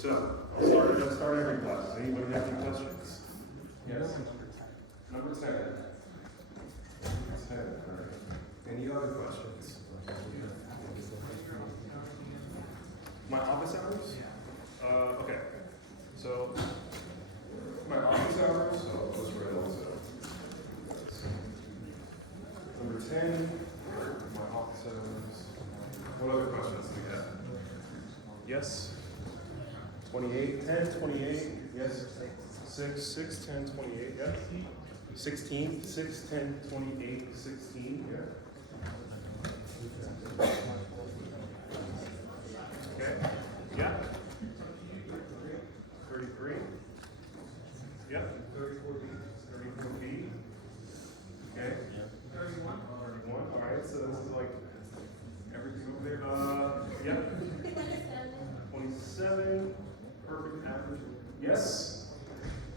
So, I'll start every class. Anybody have any questions? Yes. Number 10. All right. Any other questions? My office hours? Okay. So, my office hours, so let's write also. Number 10, my office hours. What other questions do we have? Yes? 28, 10, 28, yes? 6, 10, 28, yes? 16, 6, 10, 28, 16, yeah? Okay, yeah? 33, yep. 34B, okay? 31, all right, so this is like everything over there. Yeah? 27, perfect average. Yes?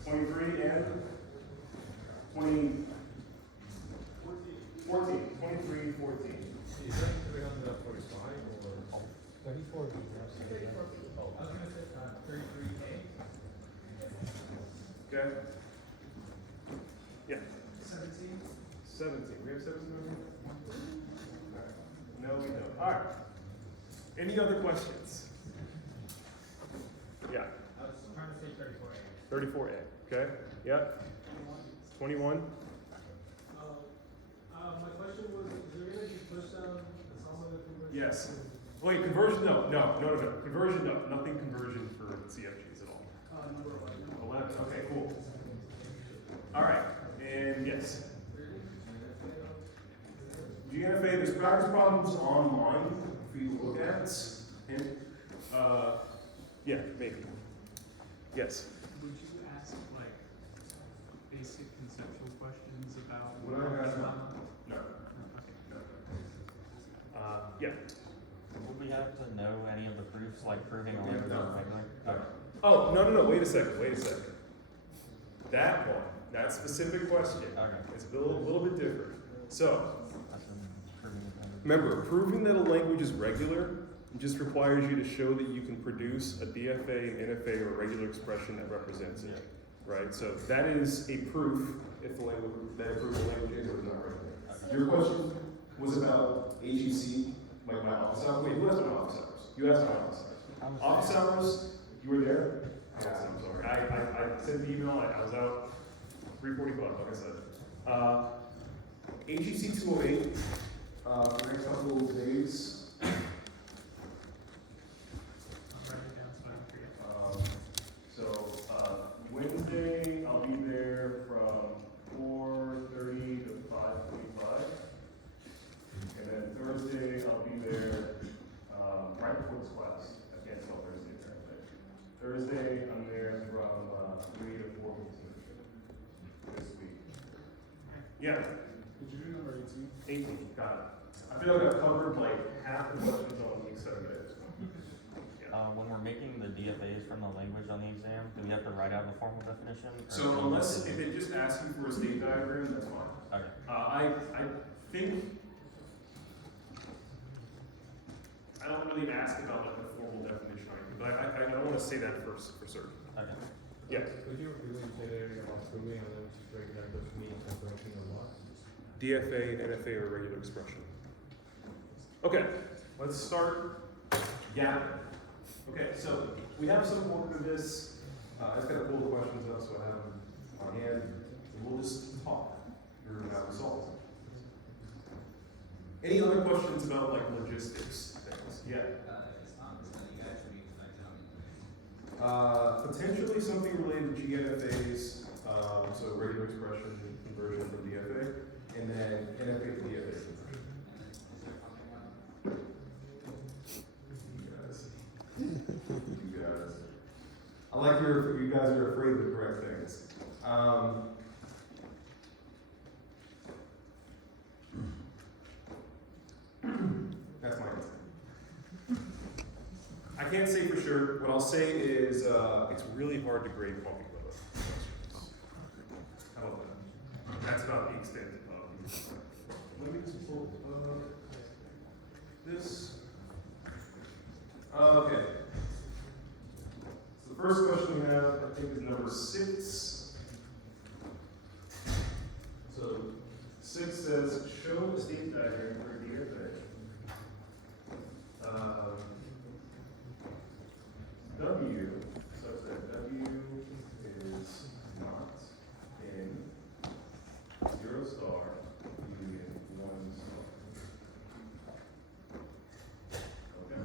23 and 20, 14, 23, 14. Is that 345 or 34? Oh, I was going to say 33A. Okay? Yeah. 17. 17. We have 17 over here? No, we don't. All right. Any other questions? Yeah. I was trying to say 34A. 34A. Okay. Yeah. 21. My question was, is there going to be push down some of the conversion? Yes. Wait, conversion? No. Conversion? No. Nothing conversion for CFGs at all. Number 11. 11. Okay, cool. All right. And yes. GNFA, there's practice problems online for you to look at. And, yeah, maybe. Yes. Would you ask like basic conceptual questions about Would I ask that? No. Okay. Yeah. Would we have to know any of the proofs, like proving a language No. is regular? Okay. Oh, no. Wait a second. That one, that specific question, Okay. is a little bit different. So, That's in proving the language. remember, proving that a language is regular just requires you to show that you can produce a DFA, an NFA, or a regular expression that represents it, right? So that is a proof if the language, that proves the language is or is not regular. Your question was about AGC, like my office hours. Wait, who asked my office hours? You asked my office hours. Office hours, you were there? I asked, I'm sorry. I sent the email, I was out 3:45, like I said. AGC 208, for the next couple of days. I'll write it down so I don't forget. Wednesday, I'll be there from 4:30 to 5:45. And then Thursday, I'll be there, right before this class. I can't tell Thursday apparently. Thursday, I'm there from, 3 to 4:15 this week. Yeah, Did you do number 18? 18, got it. I feel like I've covered like half the questions on each set of days. When we're making the DFAs from the language on the exam, do we have to write out the formal definition? or So can we unless, just- if it just asks you for a state diagram, that's fine. Okay. I think, I don't really ask about like the formal definition or anything, but I don't want to say that for certain. Okay. Yeah. Could you really say anything about proving a language is regular does mean conversion or what? DFA, NFA, or regular expression. Okay, let's start gathering. Okay, so we have some order to this. I just gotta pull the questions up so I have them on hand, and we'll just talk through how we solve them. Any other questions about like logistics things? Yeah. Potentially something related to GNFAs, so regular expression conversion from DFA, and then NFA to DFA. You guys. I like you guys are afraid of the correct things. That's my answer. I can't say for sure. What I'll say is it's really hard to grade pumping questions. How about that? That's about the extent of. Let me just pull this. Okay. first question we have, I think, is number 6. So 6 says, show a state diagram for a DFA. W, such that W is not in 0 star, union 1 star.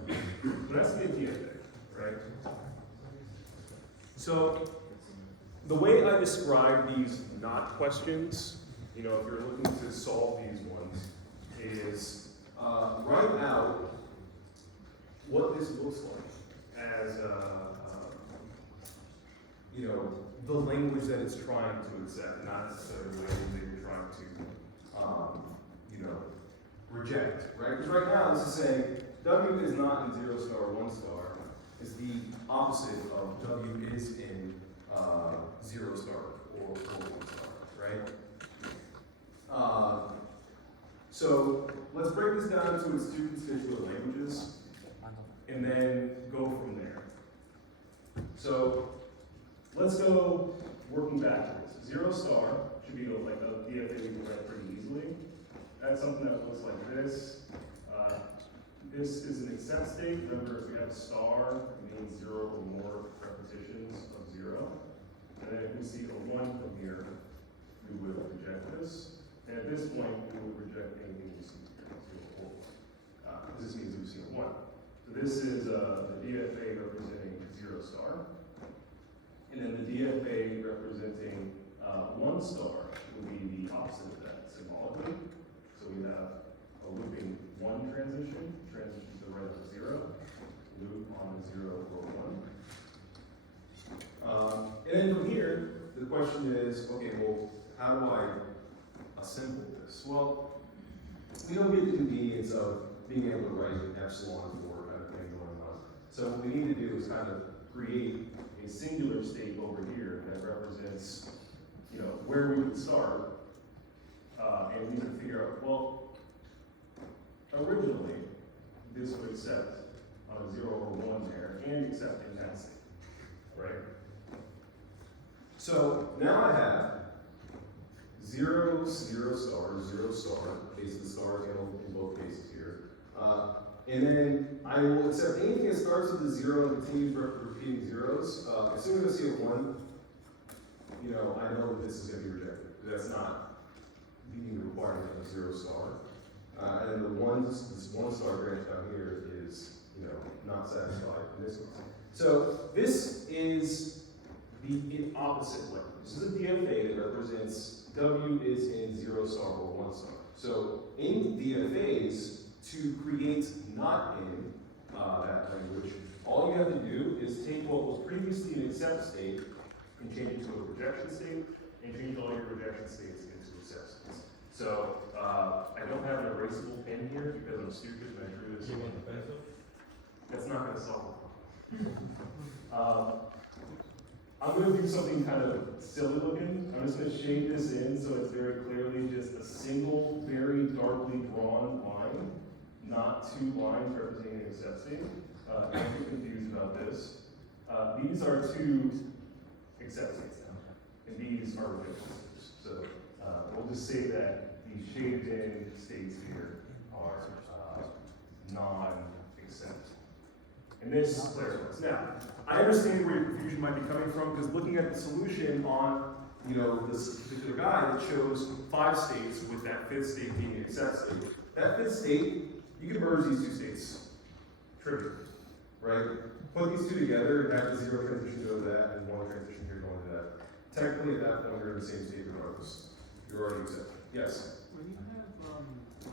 Okay, so that's the DFA, right? So the way I describe these not questions, you know, if you're looking to solve these ones, is write out what this looks like as, you know, the language that it's trying to accept, not necessarily the language that you're trying to, you know, reject, right? Because right now this is saying W is not in 0 star, 1 star. Is the opposite of W is in 0 star or 1 star, right? So let's break this down into its 2 constituent languages and then go from there. So let's go working backwards. 0 star should be like a DFA we can write pretty easily. That's something that looks like this. This is an accept state. Remember, if we have a star, it means 0 or more repetitions of 0. And then if we see a 1 from here, we would reject this. And at this point, we would reject anything we see here. This means we've seen a 1. So this is the DFA representing 0 star. And then the DFA representing 1 star would be the opposite of that symbolically. So we have a looping 1 transition to the right of 0, loop on 0 or 1. And then from here, the question is, okay, well, how do I assemble this? Well, we don't get the convenience of being able to write an epsilon for kind of thing going on. So what we need to do is kind of create a singular state over here that represents, you know, where we would start. And we need to figure out, well, originally, this would accept on a 0 or 1 there and accept in that state, right? So now I have 0, 0 star, 0 star, case of the stars in both cases here. And then I will accept anything that starts with a 0 and continues repeating zeros. As soon as I see a 1, you know, I know that this is going to be rejected. That's not meeting the requirement of 0 star. And then this 1 star branch down here is, you know, not satisfied in this one. So this is the opposite way. This is a DFA that represents W is in 0 star or 1 star. So in DFAs, to create not in that language, all you have to do is take what was previously an accept state and change it to a rejection state, and change all your rejection states into accept states. So I don't have an erasable pen here because I'm stupid and I drew this. You want the pencil? That's not going to solve it. I'm going to do something kind of silly looking. I'm just going to shade this in so it's very clearly just a single, very darkly drawn line, not 2 lines representing an accept state. Don't get confused about this. These are 2 accept states now, and these are rejection states. So we'll just say that the shaded in states here are non-accept. And this clarifies. Now, I understand where your confusion might be coming from, because looking at the solution on, you know, this particular guide, it shows 5 states with that 5th state being an accept state. That 5th state, you can merge these 2 states trivially, right? Put these 2 together and have the 0 transition go to that and 1 transition here going to that. Technically, at that point, you're in the same state regardless. You're already accepted. Yes? When you have,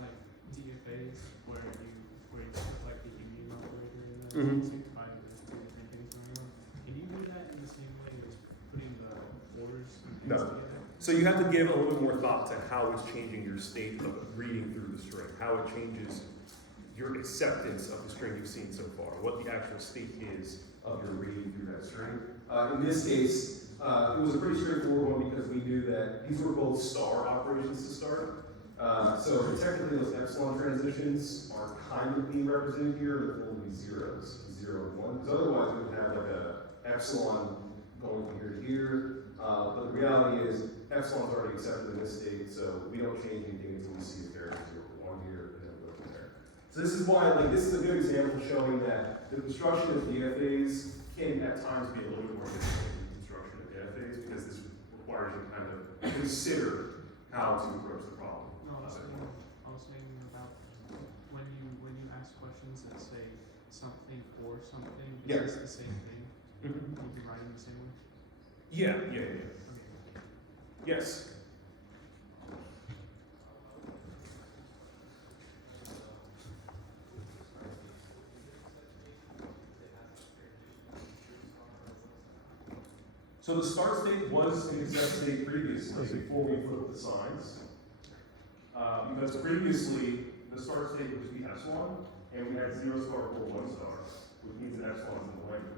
like, DFAs where you put, like, the union operator in there, Mhm. to combine those 2 different things going on, can you do that in the same way as putting the orders and things No. together? So you have to give a little bit more thought to how it's changing your state of reading through the string, how it changes your acceptance of the string you've seen so far, what the actual state is of your reading through that string. In this case, it was a pretty straightforward one because we knew that these were both star operations to start. So technically those epsilon transitions are kind of being represented here, but only zeros, 0 and 1, because otherwise we would have like a epsilon going from here to here. But the reality is, epsilon's already accepted in this state, so we don't change anything until we see if there is 0 to 1 here, and then we'll go from there. So this is why, like, this is a good example showing that the construction of DFAs can at times be a little bit more difficult than the construction of DFAs, because this requires you to kind of consider how to approach the problem. No, I was saying about when you ask questions that say something or something, Yeah. it's the same thing. Mhm. You can write it the same way. Yeah. Okay. Yes. So the start state was an exact state previously, before we put the signs. Because previously, the start state would just be epsilon, and we had 0 star or 1 star, which means that epsilon is in the language.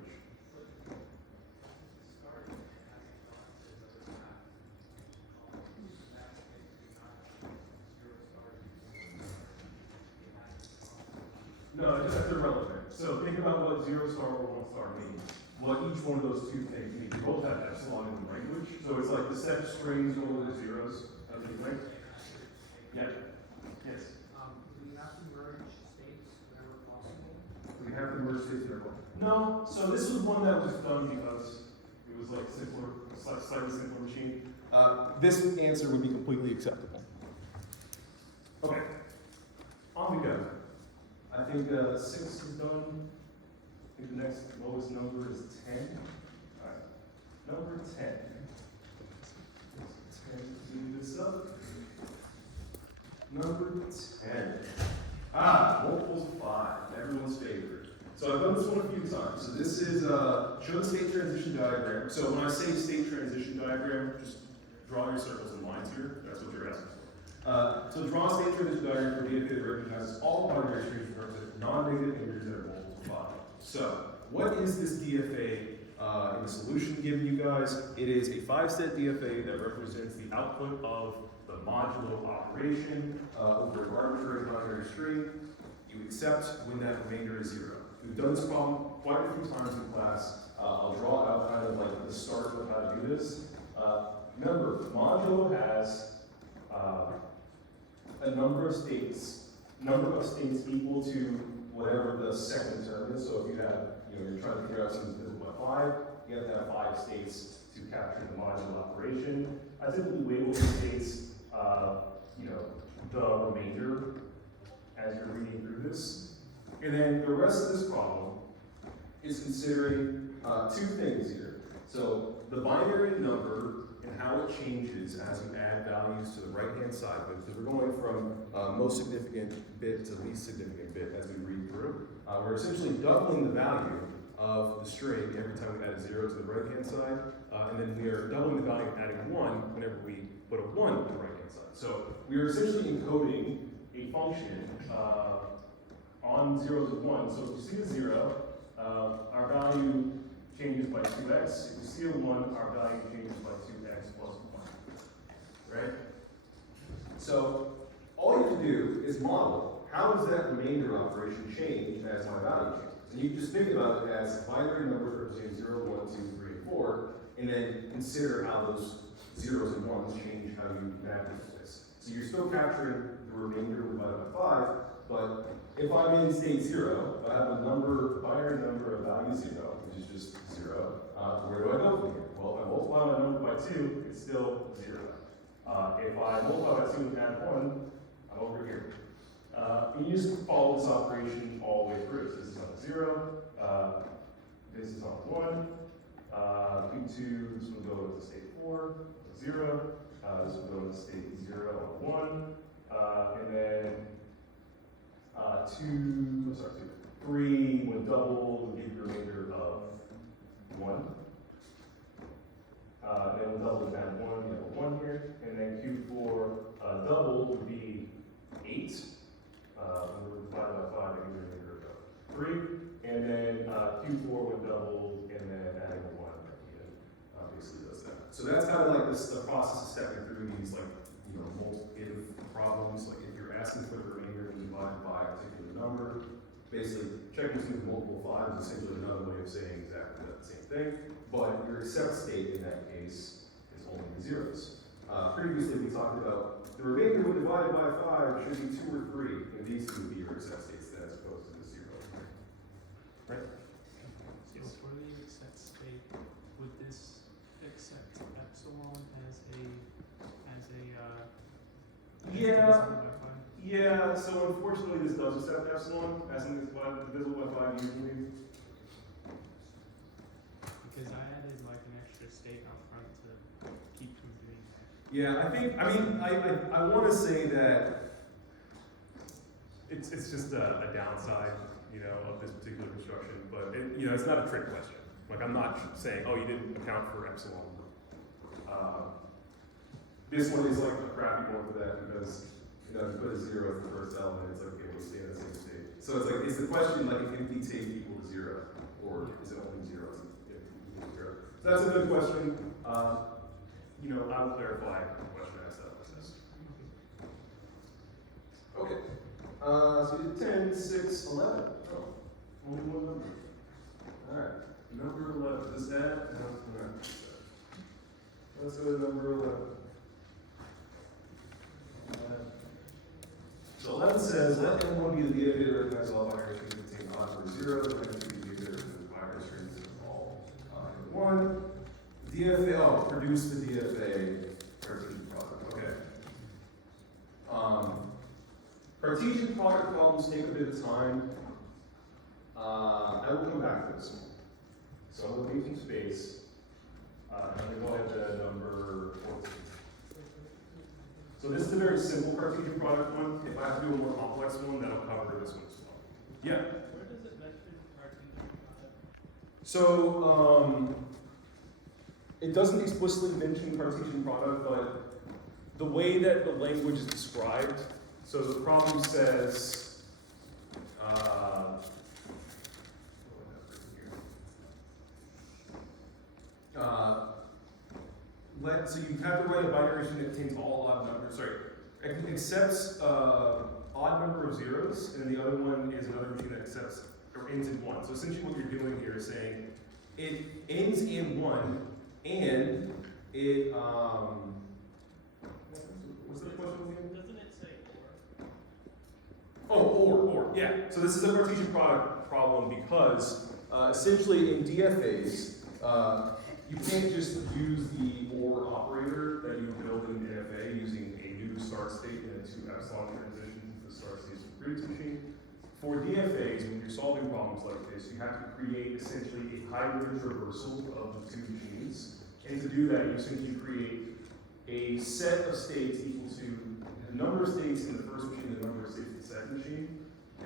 No, that's irrelevant. So think about what 0 star or 1 star means. What each one of those two things mean. They both have epsilon in the language. So it's like the set of strings over the zeros, I think, right? Yeah. Yes. Do we have to merge states whenever possible? We have to merge states here. No. So this was one that was done because it was like simpler, slightly simpler machine. This answer would be completely acceptable. Okay. On we go. I think 6 is done. I think the next lowest number is 10. All right. Number 10. 10, zoom this up. Number 10. Multiples of 5, everyone's favorite. So I've done this one a few times. So this is show the state transition diagram. So when I say state transition diagram, just draw your circles and lines here. That's what you're asking for. So draw a state transition diagram for DFA that recognizes all binary streams in terms of non-negative integers that are multiples of 5. So what is this DFA in the solution given you guys? It is a 5-set DFA that represents the output of the modulo operation over an arbitrary binary string. You accept when that remainder is 0. We've done this problem quite a few times in class. I'll draw out kind of like the start of how to do this. Remember, modulo has a number of states equal to whatever the second term is. So if you have, you're trying to figure out something divisible by 5, you have to have 5 states to capture the modulo operation. I typically label these states, the remainder as you're reading through this. And then the rest of this problem is considering 2 things here. So the binary number and how it changes as you add values to the right-hand side of it, because we're going from most significant bit to least significant bit as we read through. We're essentially doubling the value of the string every time we add a 0 to the right-hand side, and then we are doubling the value of adding 1 whenever we put a 1 on the right-hand side. So we are essentially encoding a function on 0s and 1s. So if you see a 0, our value changes by 2x. If you see a 1, our value changes by 2x plus 1. Right? So all you have to do is model how does that remainder operation change as my value changes. And you can just think about it as binary numbers representing 0, 1, 2, 3, and 4, and then consider how those 0s and 1s change how you map this. So you're still capturing the remainder divided by 5, but if I'm in state 0, I have a binary number of value 0, which is just 0. Where do I go from here? Well, if I multiply my number by 2, it's still 0. If I multiply by 2 and add 1, I'm over here. And you just follow this operation all the way through. So this is on a 0, this is on 1, Q2, this will go into state 4, 0, this will go into state 0 on 1, and then 3 when doubled would give you a remainder of 1. Then we'll double and add 1, you have a 1 here, and then Q4 doubled would be 8. When we're divided by 5, it gives you a remainder of 3. And then Q4 would double, and then adding a 1 at the end obviously does that. So that's kind of like the process of stepping through these multiplicative problems. Like if you're asking for the remainder to be divided by a particular number, basically checking between multiple 5 is essentially another way of saying exactly the same thing. thing, but your accept state in that case is only the zeros. Previously, we talked about the remainder when divided by 5 should be 2 or 3, and these two would be your accept states then as opposed to the 0. Right? So for the accept state, would this accept epsilon as a Yeah, so unfortunately this does accept epsilon as in divisible by 5 usually. because I added like an extra state up front to keep from doing that. Yeah, I want to say that It's just a downside, you know, of this particular construction, but it, you know, it's not a trick question. Like, I'm not saying, oh, you didn't account for epsilon. this one is like a crappy one for that because, you know, if you put a 0 as the first element, it's like, okay, we'll stay in the same state. So it's like, is the question like an empty state equal to 0? Or is it only 0 if it's equal to 0? So that's a good question. You know, I will clarify the question I asked that process. Okay. So we did 10, 6, 11. Oh, only one number. Alright. Number 11. Does that? No, alright. Let's go to number 11. So 11 says, let M1 be the DFA that recognizes all binary strings that contain odd or 0. The M2 be the DFA that recognizes binary strings that are all odd or 1. DFA, oh, produce the DFA Cartesian product. Okay. Cartesian product problems take a bit of time. I will come back to this one. So I'm going to leave some space. I'm going to go ahead to number 14. So this is a very simple Cartesian product one. If I have to do a more complex one, that'll cover this one as well. Yeah? Where does it mention Cartesian product? So, it doesn't explicitly mention Cartesian product, but the way that the language is described, so the problem says, so you have to write a binary string that contains all odd numbers, accepts odd number of zeros, and the other one is another machine that accepts, or ends in 1. So essentially what you're doing here is saying, it ends in 1, and it, what's the question again? Doesn't it say or? Oh, or, yeah. So this is a Cartesian product problem because essentially in DFAs, you can't just use the OR operator that you build in DFA using a new start state and a 2 epsilon transition to the start state of the previous machine. For DFAs, when you're solving problems like this, you have to create essentially a hybrid traversal of the 2 machines. And to do that, you essentially create a set of states equal to the number of states in the first machine and the number of states in the second machine.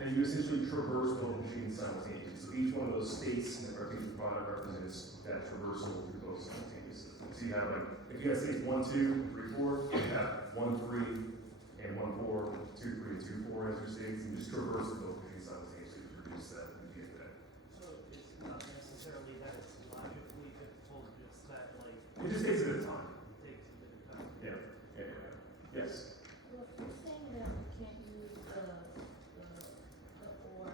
And you essentially traverse both machines simultaneously. So each one of those states in the Cartesian product represents that traversal through both simultaneously. So you have like, if you have states 1, 2, 3, 4, you have 1, 3, and 1, 4, 2, 3, 2, 4 as your states, and you just traverse both machines simultaneously to produce that and get that. So it's not necessarily that it's logically difficult, just that like It just takes a bit of time. it takes a bit of time. Yeah. Yes. Well, you're saying that we can't use the or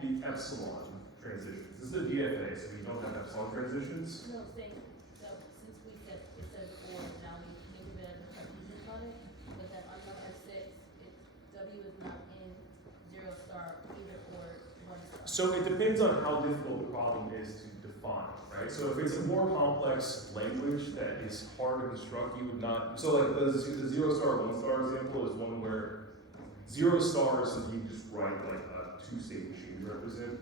The stack. epsilon transitions. This is a DFA, so we don't have epsilon transitions. No, saying, so since we said, it says or, now we can give it as a Cartesian product, but then on number 6, W is not in 0 star either or 1 star. So it depends on how difficult the problem is to define, right? So if it's a more complex language that is hard to construct, you would not. So like the 0 star, 1 star example is one where 0 stars, so you just write like a 2-state machine to represent.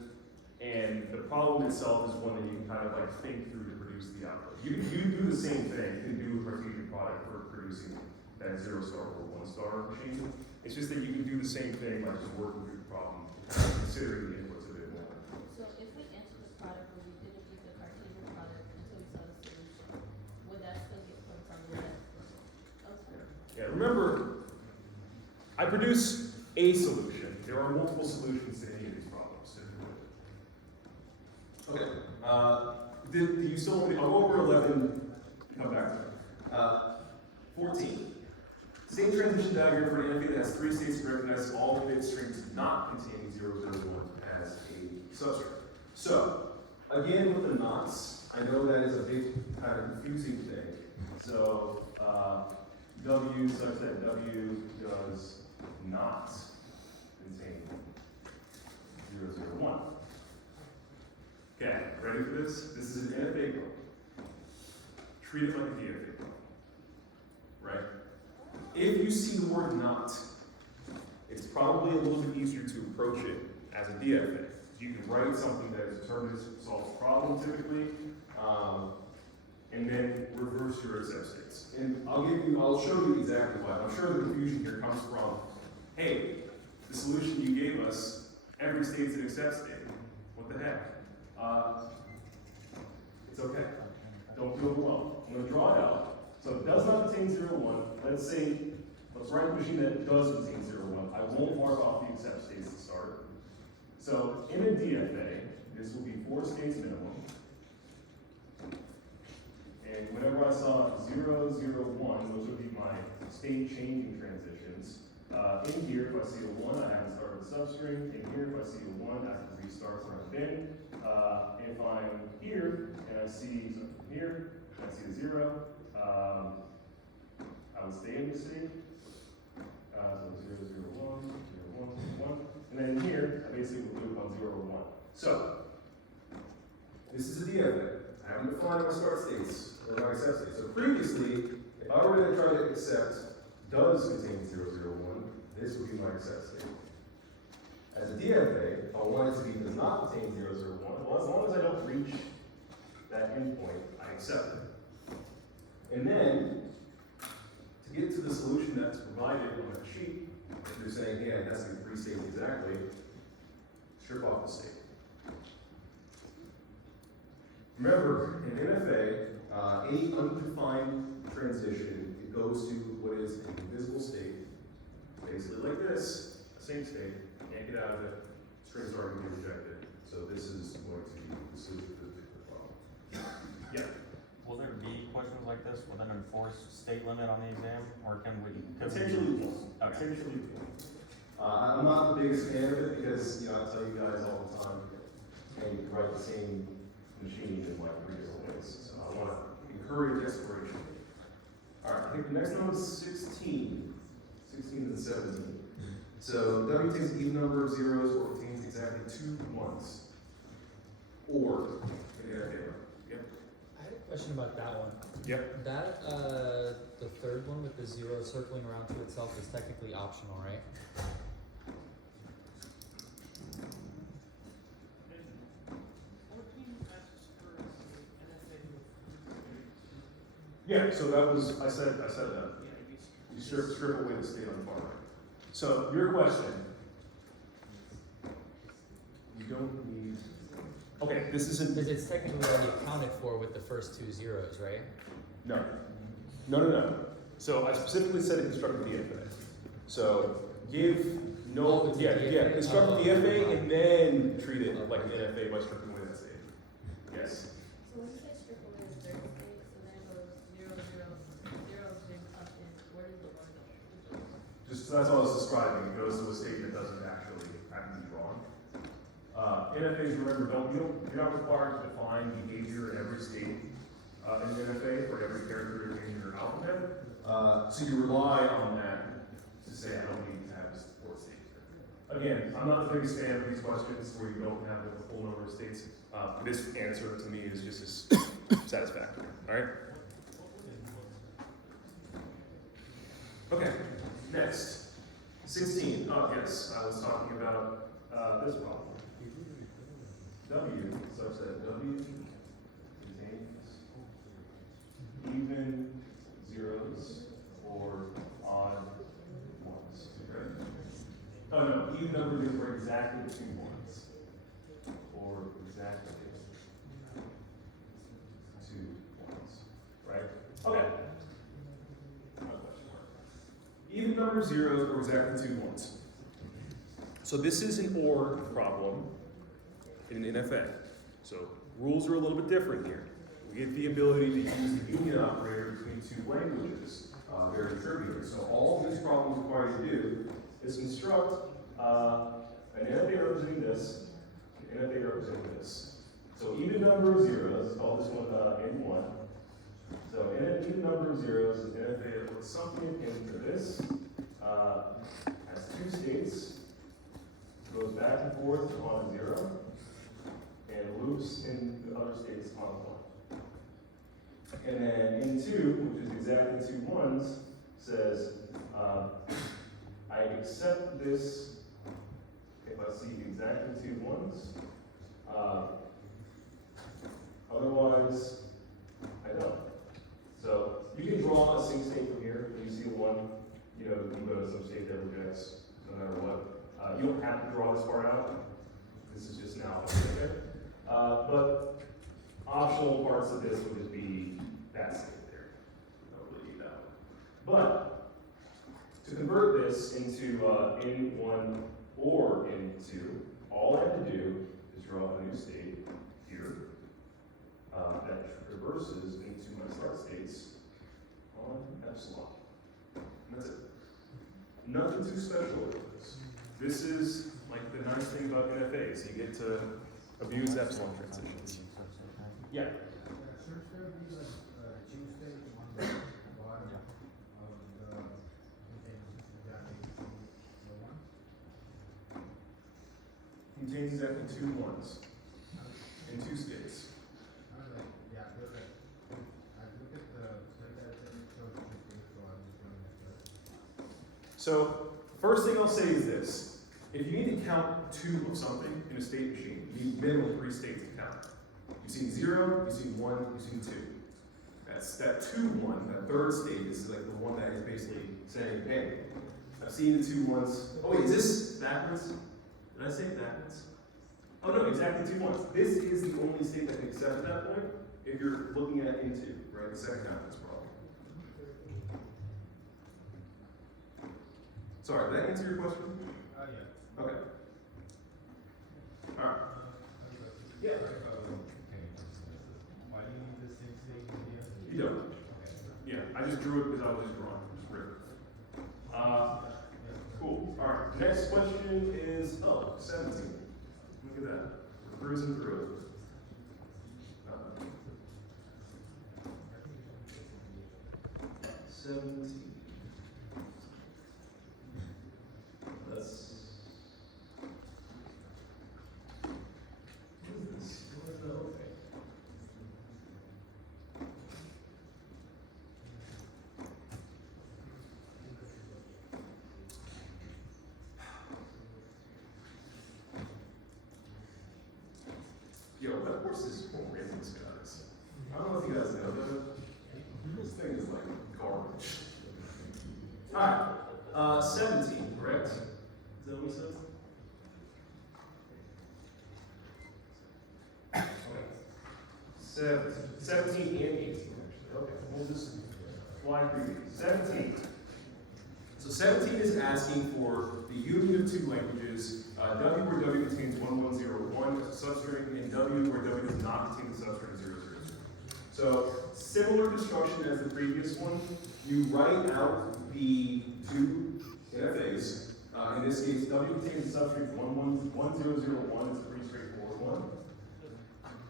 And the problem itself is one that you can kind of like think through to produce the output. You do the same thing you can do with Cartesian product for producing that 0 star or 1 star machine. It's just that you can do the same thing by just working through the problem, considering the inputs a bit more. So if we enter the product where we didn't use the Cartesian product until we saw the solution, would that still get put on the list? Okay. Yeah, remember, I produce a solution. There are multiple solutions to any of these problems. Okay. Do you still want me? I'll go over 11. Come back to it. 14. State transition diagram for an NFA that has 3 states that recognize all bit strings not containing 0, 0, 1 as a substrate. So, again with the knots, I know that is a big kind of confusing thing. So, W such that W does not contain 001. Okay, ready for this? This is an NFA problem. Treat it like a DFA problem. Right? If you see the word not, it's probably a little bit easier to approach it as a DFA. You can write something that is determined to solve the problem typically, and then reverse your accept states. And I'll show you exactly why. I'm sure the confusion here comes from, hey, the solution you gave us, every state's an accept state. What the heck? It's okay. Don't feel overwhelmed. I'm going to draw it out. So it does not contain 0, 1. Let's write a machine that does contain 0, 1. I won't mark off the accept states to start. So in a DFA, this will be 4 states minimum. And whenever I saw 0, 0, 1, those would be my state changing transitions. In here, if I see a 1, I have to start with a substring. In here, if I see a 1, I have to restart where I've been. If I'm here and I see something here, I see a 0, I would stay in the state. So 0, 0, 1, 0, 1, 1. And then in here, I basically would loop on 0, 1. So, this is a DFA. I haven't defined my start states or my accept states. So previously, if I were to try to accept does contain 0, 0, 1, this would be my accept state. As a DFA, if I want it to be does not contain 0, 0, 1, well, as long as I don't reach that endpoint, I accept it. And then, to get to the solution that's provided on a sheet, if you're saying, hey, it has to be 3 states exactly, strip off the state. Remember, in NFA, any undefined transition, it goes to what is an invisible state, basically like this, same state, can't get out of it, strings are going to be rejected. So this is going to be the solution to this particular problem. Yeah. Will there be questions like this with an enforced state limit on the exam, or can we? Potentially one. Okay. Potentially one. I'm not the biggest fan of it because, I tell you guys all the time, and you can write the same machine in like 3 different ways. So I want to encourage exploration. All right, I think the next one is 16. 16 and 17. So W contains an even number of zeros or contains exactly 2 1s. Or, yep. I had a question about that one. Yep. That, the third one with the 0 circling around to itself is technically optional, right? Yeah, so that was, I said that. You strip away the state on the far right. So your question, you don't need, okay, this isn't, Because it's technically already accounted for with the first 2 zeros, right? no. So I specifically said it construct a DFA. So give no, Oh, yeah, DFA. construct a Oh, DFA okay. and then treat it like an NFA by stripping away that state. Yes. So when you say strip away the third state, so then it goes 0, 0, 0's been something, where does the 1 go? Just that's what I was describing. It goes to a state that doesn't actually have to be drawn. NFAs, remember, you're not required to define behavior in every state in an NFA for every character in your alphabet. So you rely on that to say, I don't need to have this support state. Again, I'm not the biggest fan of these questions where you don't have a full number of states. This answer to me is just as satisfactory. All right? Okay, next. 16. Oh, yes, I was talking about this problem. W, such that W contains even zeros or odd ones. Okay? Oh no, even numbers for exactly 2 ones. Or exactly 2 ones. Right? Okay. Even number of zeros or exactly 2 ones. So this is an OR problem in an NFA. So rules are a little bit different here. We get the ability to use the union operator between 2 languages. Very trivial. So all these problems require you to do is construct an NFA representing this, an NFA representing this. So even number of zeros is called call this one N1. So any number of zeros is NFA that puts something into this, has two states, goes back and forth on a 0, and loops in the other states on 1. And then N2, which is exactly 2 ones, says, I accept this if I see exactly 2 ones. Otherwise, I don't. So you can draw a sync state from here. When you see a 1, you know, you go to some state that rejects no matter what. You don't have to draw this far out. This is just now okay. But optional parts of this would just be that state there. Don't really need that one. But to convert this into N1 or N2, all I have to do is draw a new state here that reverses into my start states on epsilon. And that's it. Nothing too special with this. This is like the nice thing about NFAs. You get to abuse epsilon transitions. Yeah. Should there be like Tuesday on the bottom of the one? Contains exactly 2 ones in 2 states. I was like, yeah, you're right. I look at the that it shows Tuesday, so I'm just doing that. So, first thing I'll say is this. If you need to count 2 of something in a state machine, you need minimum 3 states to count. You've seen 0, you've seen 1, you've seen 2. That's that 2 one, that third state is like the one that is basically saying, hey, I've seen the 2 ones. Oh wait, is this backwards? Did I say it backwards? Oh no, exactly 2 ones. This is the only state that can accept that point if you're looking at into, right, the second half of this problem. Sorry, did that answer your question? Yeah. Okay. Alright. Yeah. Why do you need the same state here? You don't. Okay. Yeah, I just drew it because I was just drawing. Just written. Cool. Alright, next question is, 17. Look at that. We're cruising through it. 17. Let's. What is this? What is that? Okay. Yo, that horse is horrendous, guys. I don't know if you guys know that. This thing is like garbage. Alright, 17, correct? Is that what we said? Okay. 17 and 18, actually. Okay, we'll just fly through these. 17. So 17 is asking for the union of 2 languages, W where W contains 1101 as a substring, and W where W does not contain the substring 000. So similar construction as the previous one, you write out the 2 NFAs. In this case, W contains the substring 1001 is a pretty straightforward one.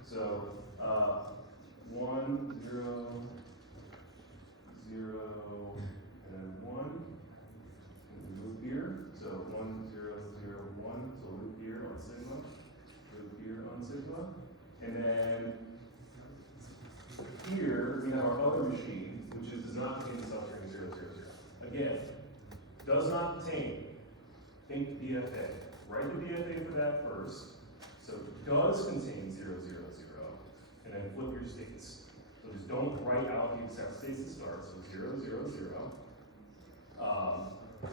So 1 0 0 and then 1. Loop here, so 1 0 0 1, so loop here on sigma, loop here on sigma, and then here we have our other machine, which does not contain the substring 0 0 0. Again, does not contain, think DFA. Write the DFA for that first. So does contain 0 0 0, and then flip your states. So just don't write out the exact states to start. So 0 0 0.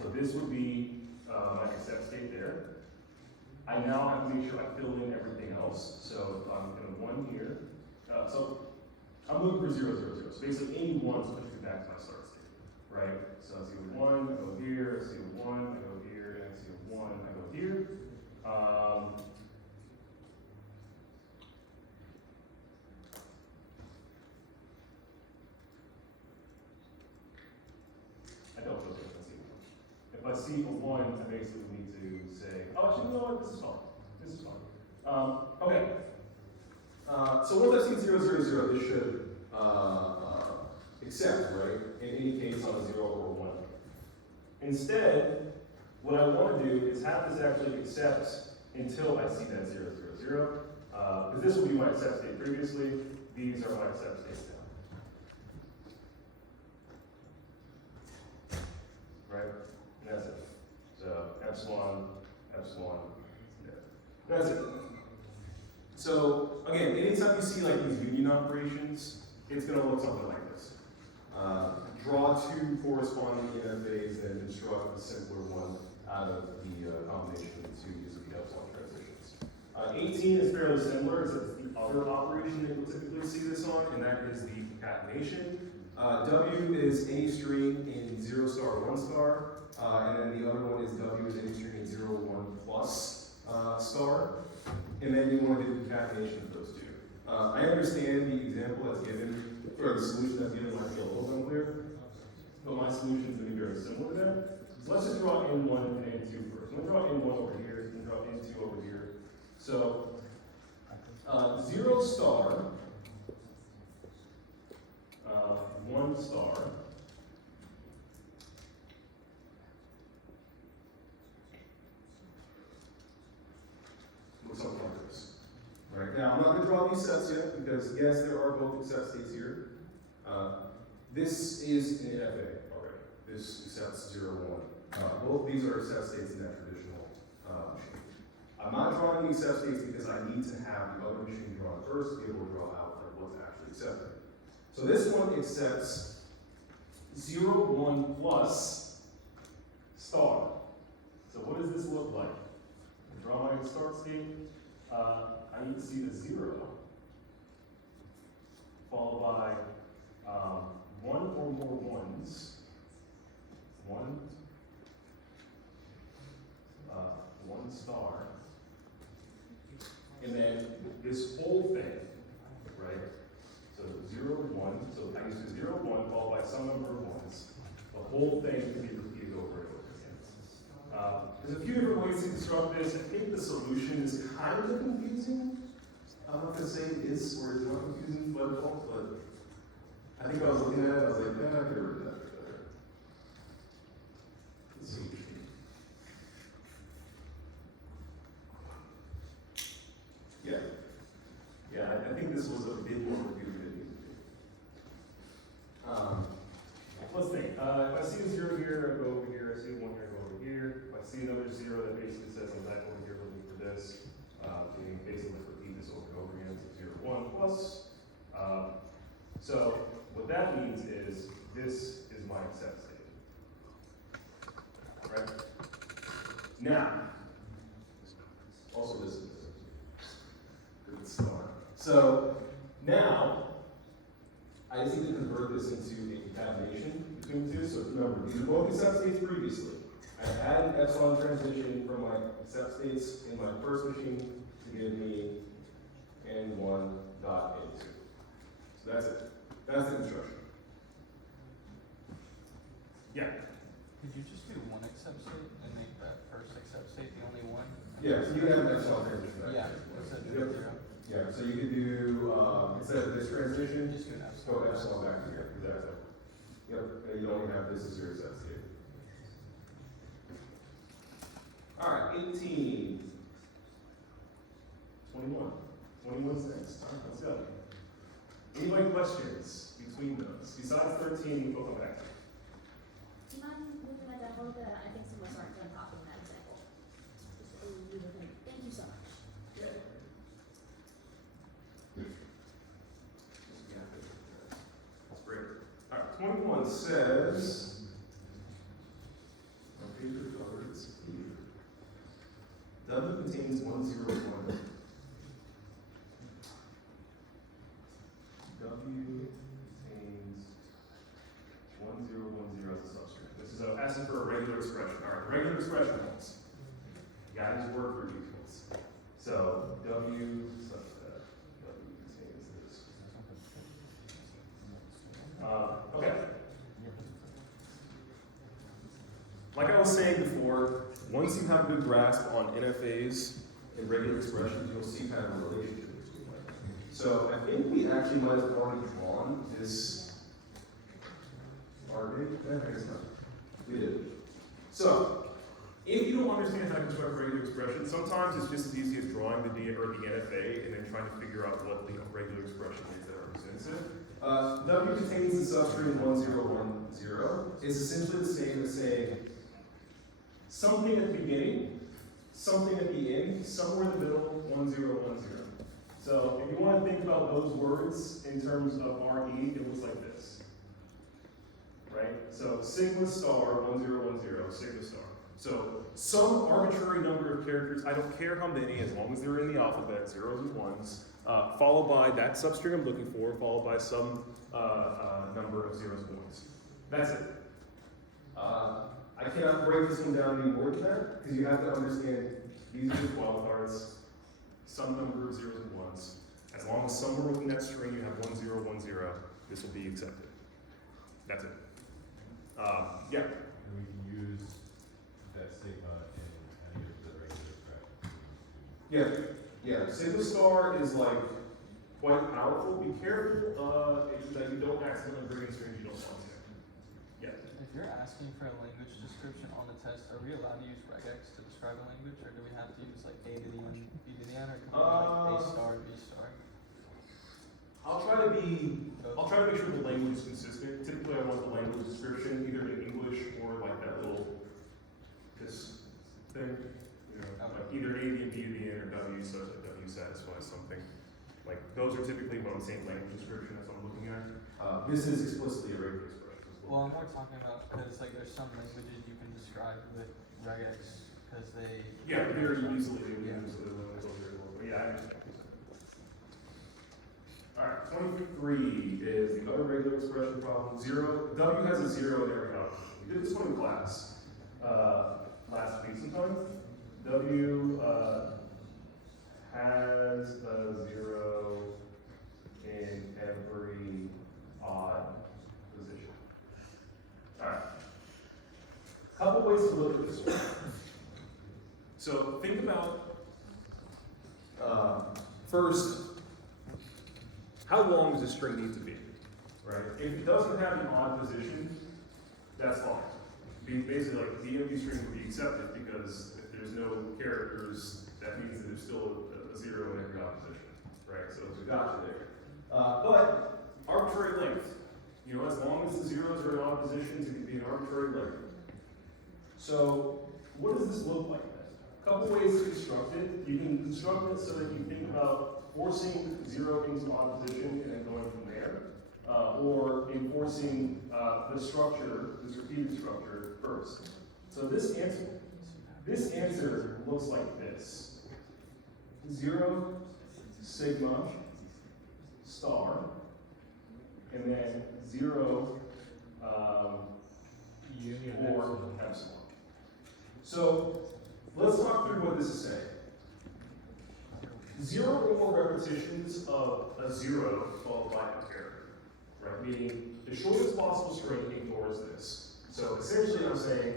So this would be my accept state there. I now have to make sure I fill in everything else. So if I'm going to 1 here, so I'm looking for 0 0 0. So basically any 1 pushes me back to my start state, right? So I see a 1, I go here, I see a 1, I go here, and I see a 1, I go here. I don't feel good. If I see a 1, I basically need to say, oh, actually, you know what? This is fine. This is fine. Okay. So once I've seen 0, 0, 0, this should accept, right? In any case on a 0 or 1. Instead, what I want to do is have this actually accept until I see that 0, 0, 0. Because this will be my accept state previously. These are my accept states now. Right? And that's it. So epsilon, epsilon, yeah. That's it. So again, anytime you see like these union operations, it's going to look something like this. Draw two corresponding ENFAs and construct a simpler one out of the combination of the two using the epsilon transitions. 18 is fairly similar, except it's the other operation that you'll typically see this on, and that is the concatenation. W is any string in 0 star 1 star, and then the other one is W is any string in 0 1 plus star, and then you want to do the concatenation of those two. I understand the example that's given, or the solution that's given might be a little unclear, but my solution is going to be very similar to that. So let's just draw N1 and N2 first. I'm going to draw N1 over here and draw N2 over here. So 0 star, 1 star, looks something like this. Right now, I'm not going to draw these sets yet because yes, there are both accept states here. This is an NFA already. This accepts 0, 1. Both these are accept states in that traditional machine. I'm not drawing the accept states because I need to have the other machine drawn first to be able to draw out like what's actually accepted. So this one accepts 0, 1 plus star. So what does this look like? I draw my start state. I need to see the 0 followed by 1 or more ones. 1 star. And then this whole thing, right? So 0, 1, so I used to 0, 1 followed by some number of ones. The whole thing can be repeated over and over again. There's a few different ways to construct this. I think the solution is kind of confusing. I'm not going to say it is or it's not confusing by default, but I think I was looking at it, I was like, I could have written that better. Let's see. Yeah, I think this was a bit more reviewed than it needed to be. Let's think. If I see a 0 here, I go over here. I see a 1 here, I go over here. If I see another 0 that basically says I'm back over here looking for this, you can basically repeat this over and over again. So 0, 1 plus. So what that means is this is my accept state. Right? Now, also this is good star. So now I just need to convert this into a concatenation between the two. So remember, these are both accept states previously. I added epsilon transition from my accept states in my first machine to give me N1 dot N2. So that's it. That's the construction. Yeah. Could you just do one accept state and make that first accept state the only one? Yeah, so you can have an epsilon transition. Right? Yeah, what's that, Yep. 0? Yeah, so you could do, instead of this transition, Just do an go epsilon. epsilon back here. Exactly. Yep, and you don't have this as your accept state. Alright, 18. 21. 21's next. Alright, let's go. Any questions between those? Besides 13, we'll come back. Do you mind moving that down a little bit? I think some of us aren't done copying that example. Just a little bit. Thank you so much. That's great. Alright, 21 says, my favorite color is blue. W contains 1, 0, 1. W contains 1, 0, 1, 0 as a substring. This is asking for a regular expression. Alright, regular expression holds. You gotta use word root equals. So W such that W contains this. Okay. Like I was saying before, once you have a good grasp on NFAs and regular expressions, you'll see kind of a relationship between them. So I think we actually might have already drawn this already. I guess not. We did. So, if you don't understand how to construct regular expression, sometimes it's just as easy as drawing the D or the NFA and then trying to figure out what the regular expression is that represents it. W contains the substring 1010. It's essentially the same as saying something at the beginning, something at the end, somewhere in the middle, 1010. So if you want to think about those words in terms of RE, it looks like this. Right? So sigma star 1010, sigma star. So some arbitrary number of characters, I don't care how many, as long as they're in the alphabet, zeros and ones, followed by that substring I'm looking for, followed by some number of zeros and ones. That's it. I cannot break this one down any more than that, because you have to understand these are just wildcards, some number of zeros and ones. As long as somewhere within that string you have 1010, this will be accepted. That's it. Yeah. And we can use that sigma in any of the regular expressions. Yeah. Sigma star is like quite powerful. Be careful that you don't accidentally bring in strings you don't want to. Yeah. If you're asking for a language description on the test, are we allowed to use regex to describe a language, or do we have to use like A to the N, B to the N, or can we like A star, B star? I'll try to make sure the language is consistent. Typically, I want the language description either in English or like that little this thing, like either A to the N, B to the N, or W such that W satisfies something. Like those are typically what I'm saying language description as I'm looking at. This is explicitly a regular expression as Well, I'm more talking about because like there's some languages you can describe with regex because they. Yeah, very easily. Yeah. But yeah, I understand. Alright, 23 is the other regular expression problem. W has a 0 in every option. We did this one in class last week sometime. W has a 0 in every odd position. Alright. Couple ways to look at this one. So think about first, how long does a string need to be? Right? If it doesn't have an odd position, that's fine. Basically, like the empty string would be accepted because if there's no characters, that means that there's still a 0 in every odd position. Right? So we got you there. But arbitrary length. As long as the zeros are in odd positions, it can be an arbitrary length. So what does this look like then? A couple ways to construct it. You can construct it so that you think about forcing 0 into odd position and then going from there, or enforcing the structure, this repeated structure, first. So this answer looks like this: 0, sigma, star, and then 0 Union or epsilon. So let's talk through what this is saying. 0 or more repetitions of a 0 followed by a character, right? Meaning the shortest possible string ignores this. So essentially I'm saying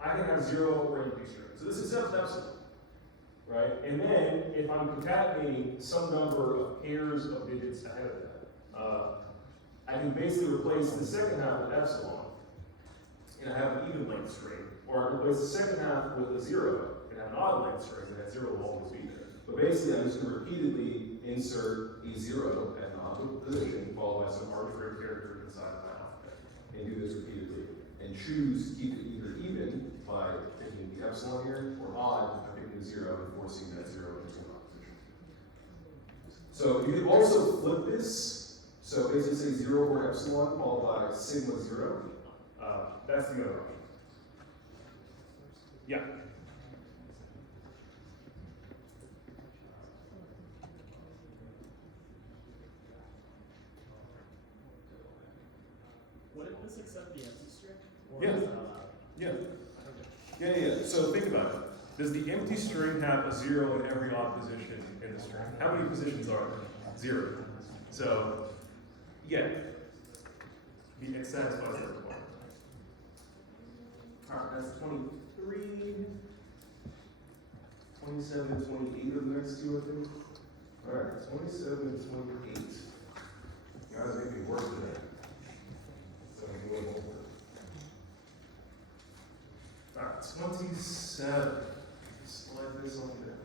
I can have 0 or empty string. So this accepts epsilon, right? And then if I'm concatenating some number of pairs of digits ahead of that, I can basically replace the second half with epsilon and I have an even length string. Or I can replace the second half with a 0 and have an odd length string, and that 0 will always be there. But basically, I'm just going to repeatedly insert a 0 at an odd position, followed by some arbitrary character inside of my alphabet, and do this repeatedly. And choose to keep it either even by picking the epsilon here, or odd by picking the 0 and forcing that 0 into an odd position. So you can also flip this. So basically say 0 over epsilon followed by sigma 0. That's the other option. Yeah. Would it just accept the empty string? Or Yeah. is that allowed? Yeah. So think about it. Does the empty string have a 0 in every odd position in the string? How many positions are there? 0. So, yeah. It satisfies that requirement. Alright, that's 23. 27 and 28 are the next two, I think. Alright, 27 and 28. Guys, make me work today. So I'm going over. Alright, 27. Slide this on down.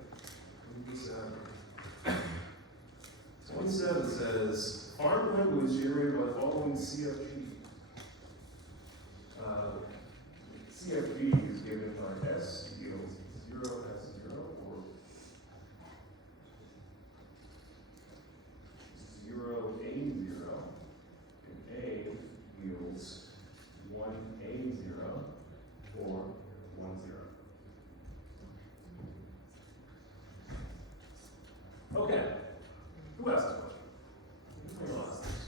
27. 27 says, foreign language generated by following CFG. CFG is given by S yields 0 S0 or 0 A0, and A yields 1 A0 or 1 0. Okay. Who asked this question? Who asked this?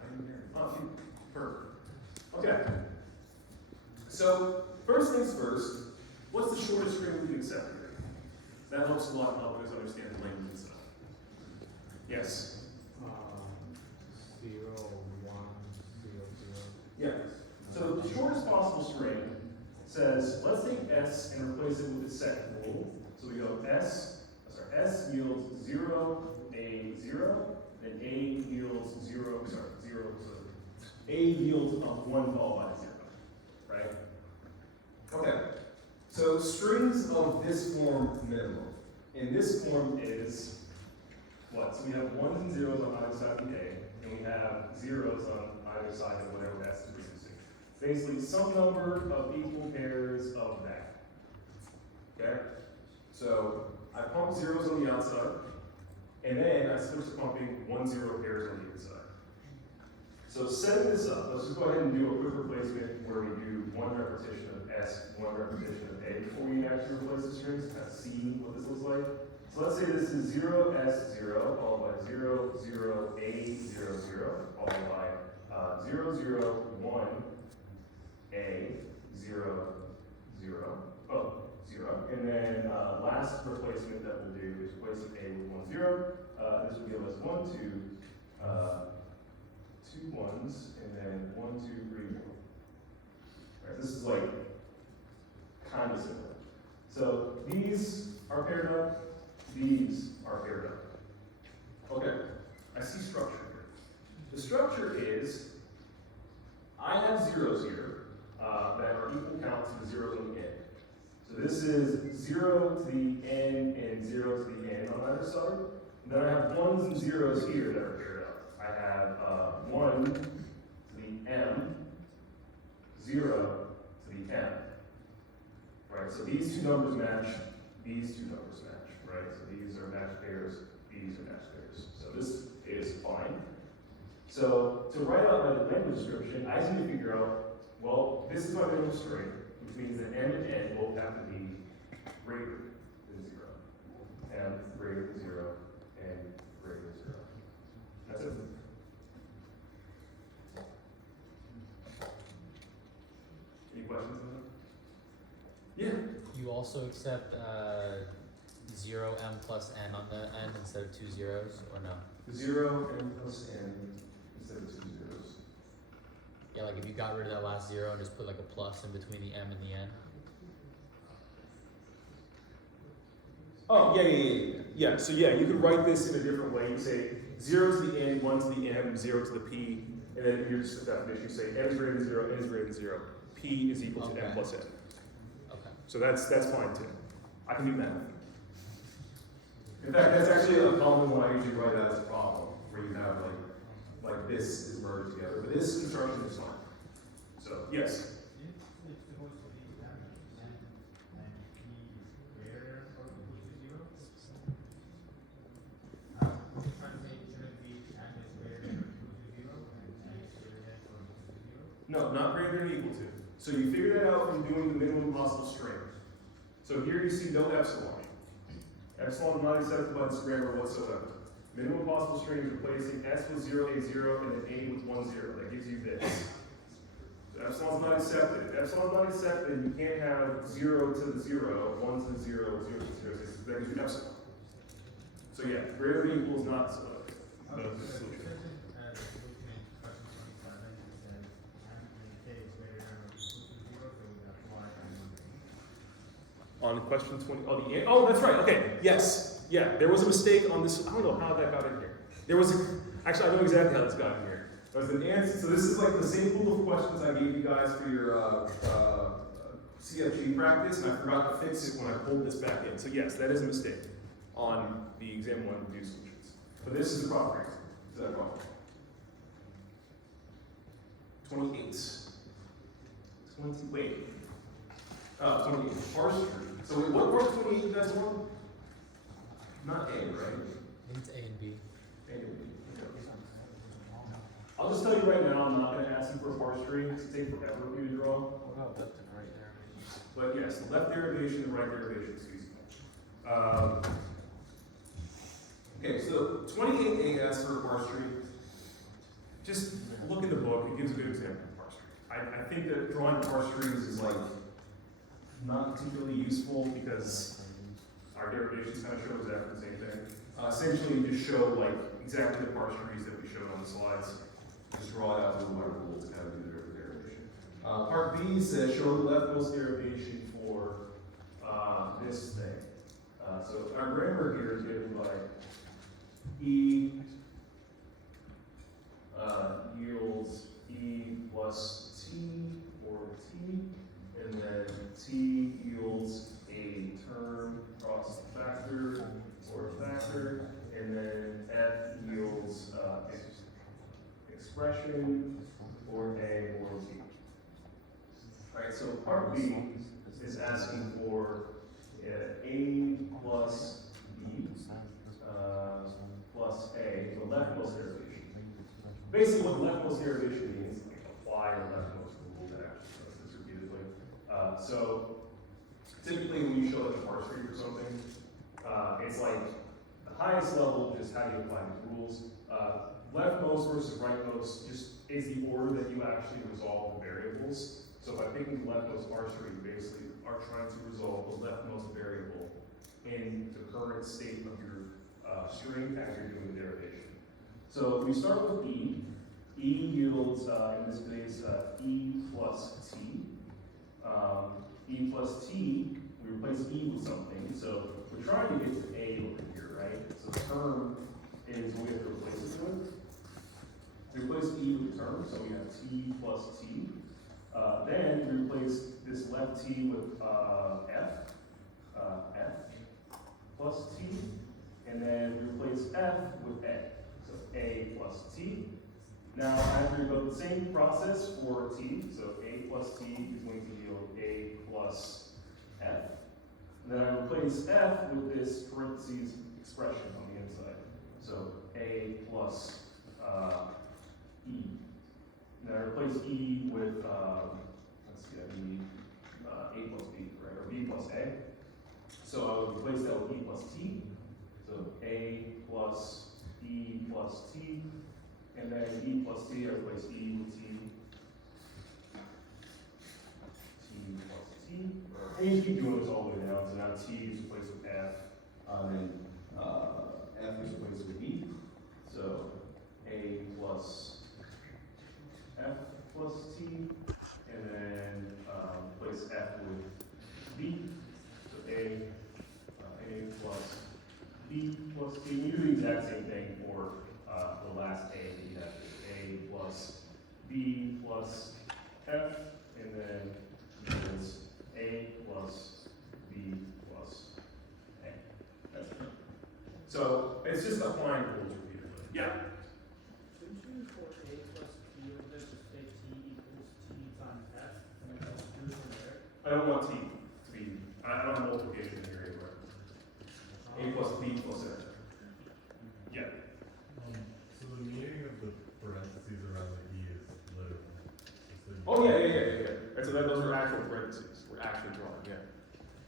I didn't hear. Oh, you. Perfect. Okay. So, first things first, what's the shortest string we can accept here? That helps a lot help us understand the language and stuff. Yes? 0, 1, 0, 0. Yeah. So the shortest possible string says, let's take S and replace it with the set rule. So we go S yields 0, A0, and A yields 0, A yields of 1 followed by 0, right? Okay, so strings of this form minimum. In this form is what? So we have 1s and 0s on either side of the A, and we have 0s on either side of whatever that's producing. Basically, some number of equal pairs of that. Okay? So I pump 0s on the outside, and then I switch to pumping 1 0 pairs on the inside. So setting this up, let's just go ahead and do a quick replacement where we do 1 repetition of S, 1 repetition of A before we actually replace the strings, kind of see what this looks like. So let's say this is 0 S0 followed by 0 0 A 0 0 followed by 0 0 1 A 0 0. Oh, 0. And then last replacement that we'll do is replace A with 1 0. This will give us 1 2 2 1s and then 1 2 3 1. Right, this is like kind of similar. So these are paired up. These are paired up. Okay, I see structure here. The structure is, I have zeros here that are equal count to the zeros on the end. So this is 0 to the n and 0 to the n on either side. And then I have 1s and 0s here that are paired up. I have 1 to the m, 0 to the n. Right, so these two numbers match, these two numbers match, right? So these are matched pairs, these are matched pairs. So this is fine. So to write out my language description, I just need to figure out, well, this is my minimum string, which means that m and n both have to be greater than 0. M greater than 0, n greater than 0. That's it. Any questions on that? Yeah. You also accept 0 m plus n on the end instead of 2 zeros, or no? 0 m plus n instead of 2 zeros. Yeah, like if you got rid of that last 0 and just put like a plus in between the m and the n. Oh, yeah. So yeah, you could write this in a different way. You say 0 to the n, 1 to the m, 0 to the p, and then here's the definition. You say m is greater than 0, n is greater than 0. P is equal to n plus n. Okay. So that's fine too. I can do math. In fact, that's actually a common one I usually write out as a problem, where you have like this is merged together. But this construction is fine. So yes. It's supposed to be m and p is greater or equal to 0. I'm trying to say it shouldn't be m is greater than or equal to 0 and n is greater than or equal to 0. No, not greater than or equal to. So you figure that out from doing the minimum possible string. So here you see no epsilon. Epsilon is not accepted by this grammar whatsoever. Minimum possible string is replacing S with 0, A0, and then A with 1, 0. That gives you this. So epsilon is not accepted. If epsilon is not accepted, you can't have 0 to the 0, 1 to the 0, 0 to the 0. That gives you epsilon. So yeah, greater than or equal is not the solution. Looking at question 27, it says m and k is greater than or equal to 0, so we apply and On question 20, oh, that's right, okay, yes. Yeah, there was a mistake on this. I don't know how that got in here. There was actually, I know exactly how this got in here. There was an answer. So this is like the same pool of questions I gave you guys for your CFG practice, and I forgot to fix it when I pulled this back in. So yes, that is a mistake on the exam 1 review solutions. But this is the proper answer. Is that wrong? 28. 20. Wait. 28. Parse tree. So wait, what part of 28 you guys want? Not A, right? I think it's A and B. A and B. I'll just tell you right now, I'm not going to ask you for a parse tree. It's going to take forever for you to draw. What about left and right derivations? But yes, the left derivation and right derivation, excuse me. Okay, so 28A asks for a parse tree. Just look in the book, it gives a good example of parse tree. I think that drawing parse trees is like not particularly useful because our derivations kind of show exactly the same thing. Essentially, you just show like exactly the parse trees that we showed on the slides. Just draw it out to the water rule to kind of do the derivation. Part B says show the leftmost derivation for this thing. So our grammar here is given by E yields E plus T or T, and then T yields a term cross factor or factor, and then F yields expression or A or T. Alright, so part B is asking for A plus B plus A, the leftmost derivation. Basically, what the leftmost derivation means is like apply the leftmost rule that actually does this repeatedly. So typically, when you show like a parse tree for something, it's like the highest level, just how do you apply the rules. Leftmost versus rightmost just is the order that you actually resolve the variables. So by picking the leftmost parse tree, you basically are trying to resolve the leftmost variable in the current state of your string as you're doing the derivation. So we start with E. E yields, in this case, E plus T. E plus T, we replace E with something. So we're trying to get to A over here, right? So the term is what we have to replace it with. We replace E with the term, so we have T plus T. Then we replace this left T with F plus T. And then we replace F with A. So A plus T. Now I have to go the same process for T. So A plus T is going to yield A plus F. And then I replace F with this parentheses expression on the inside. So A plus E. And then I replace E with, let's see, I need A plus B, right? Or B plus A. So I would replace that with E plus T. So A plus E plus T, and then E plus T, I replace E with T. T plus T. And you keep doing this all the way down, so now T is replaced with F, and then F is replaced with E. So A plus F plus T, and then replace F with B. So A plus B plus T. You do the exact same thing for the last A. You have A plus B plus F, and then equals A plus B plus A. That's it. So it's just applying rules repeatedly. Yeah. Shouldn't you for A plus T of this just say T equals T times F, and then just do from there? I don't want T to be, I don't have multiplication here anywhere. A plus B plus F. Yeah. So the meaning of the parentheses around the E is literal. Oh, yeah. Right, so those are actual parentheses. We're actually drawing, yeah.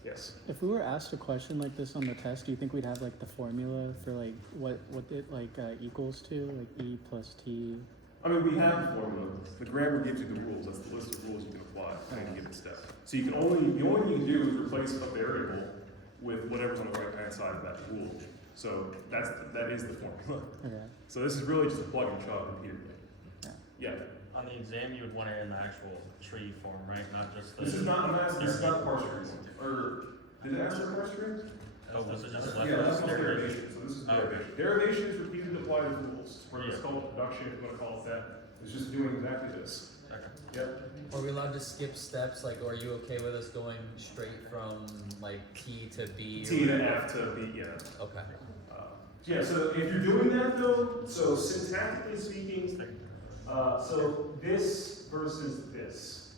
Yes. If we were asked a question like this on the test, do you think we'd have like the formula for like what it like equals to, like E plus T? I mean, we have the formula. The grammar gives you the rules. That's the list of rules you can apply in any given step. So you can the only thing you can do is replace a variable with whatever's on the right hand side of that rule. So that is the formula. Okay. So this is really just a plug and chug repeatedly. Yeah. On the exam, you would want it in the actual tree form, right? Not just the. This is not the parse tree. Or did it ask for parse tree? Oh, was it just Yeah, left that's us not there? derivation, so this is Oh, okay. derivation. Derivation is repeated applied rules, whether it's Yeah. called production, if you wanna call it that, it's just doing exactly this. Okay. Yep. Are we allowed to skip steps? Like, are you okay with us going straight from like T to B? or T to whatever? F to B, yeah. Okay. Yeah, so if you're doing that though, so syntactically speaking, so this versus this.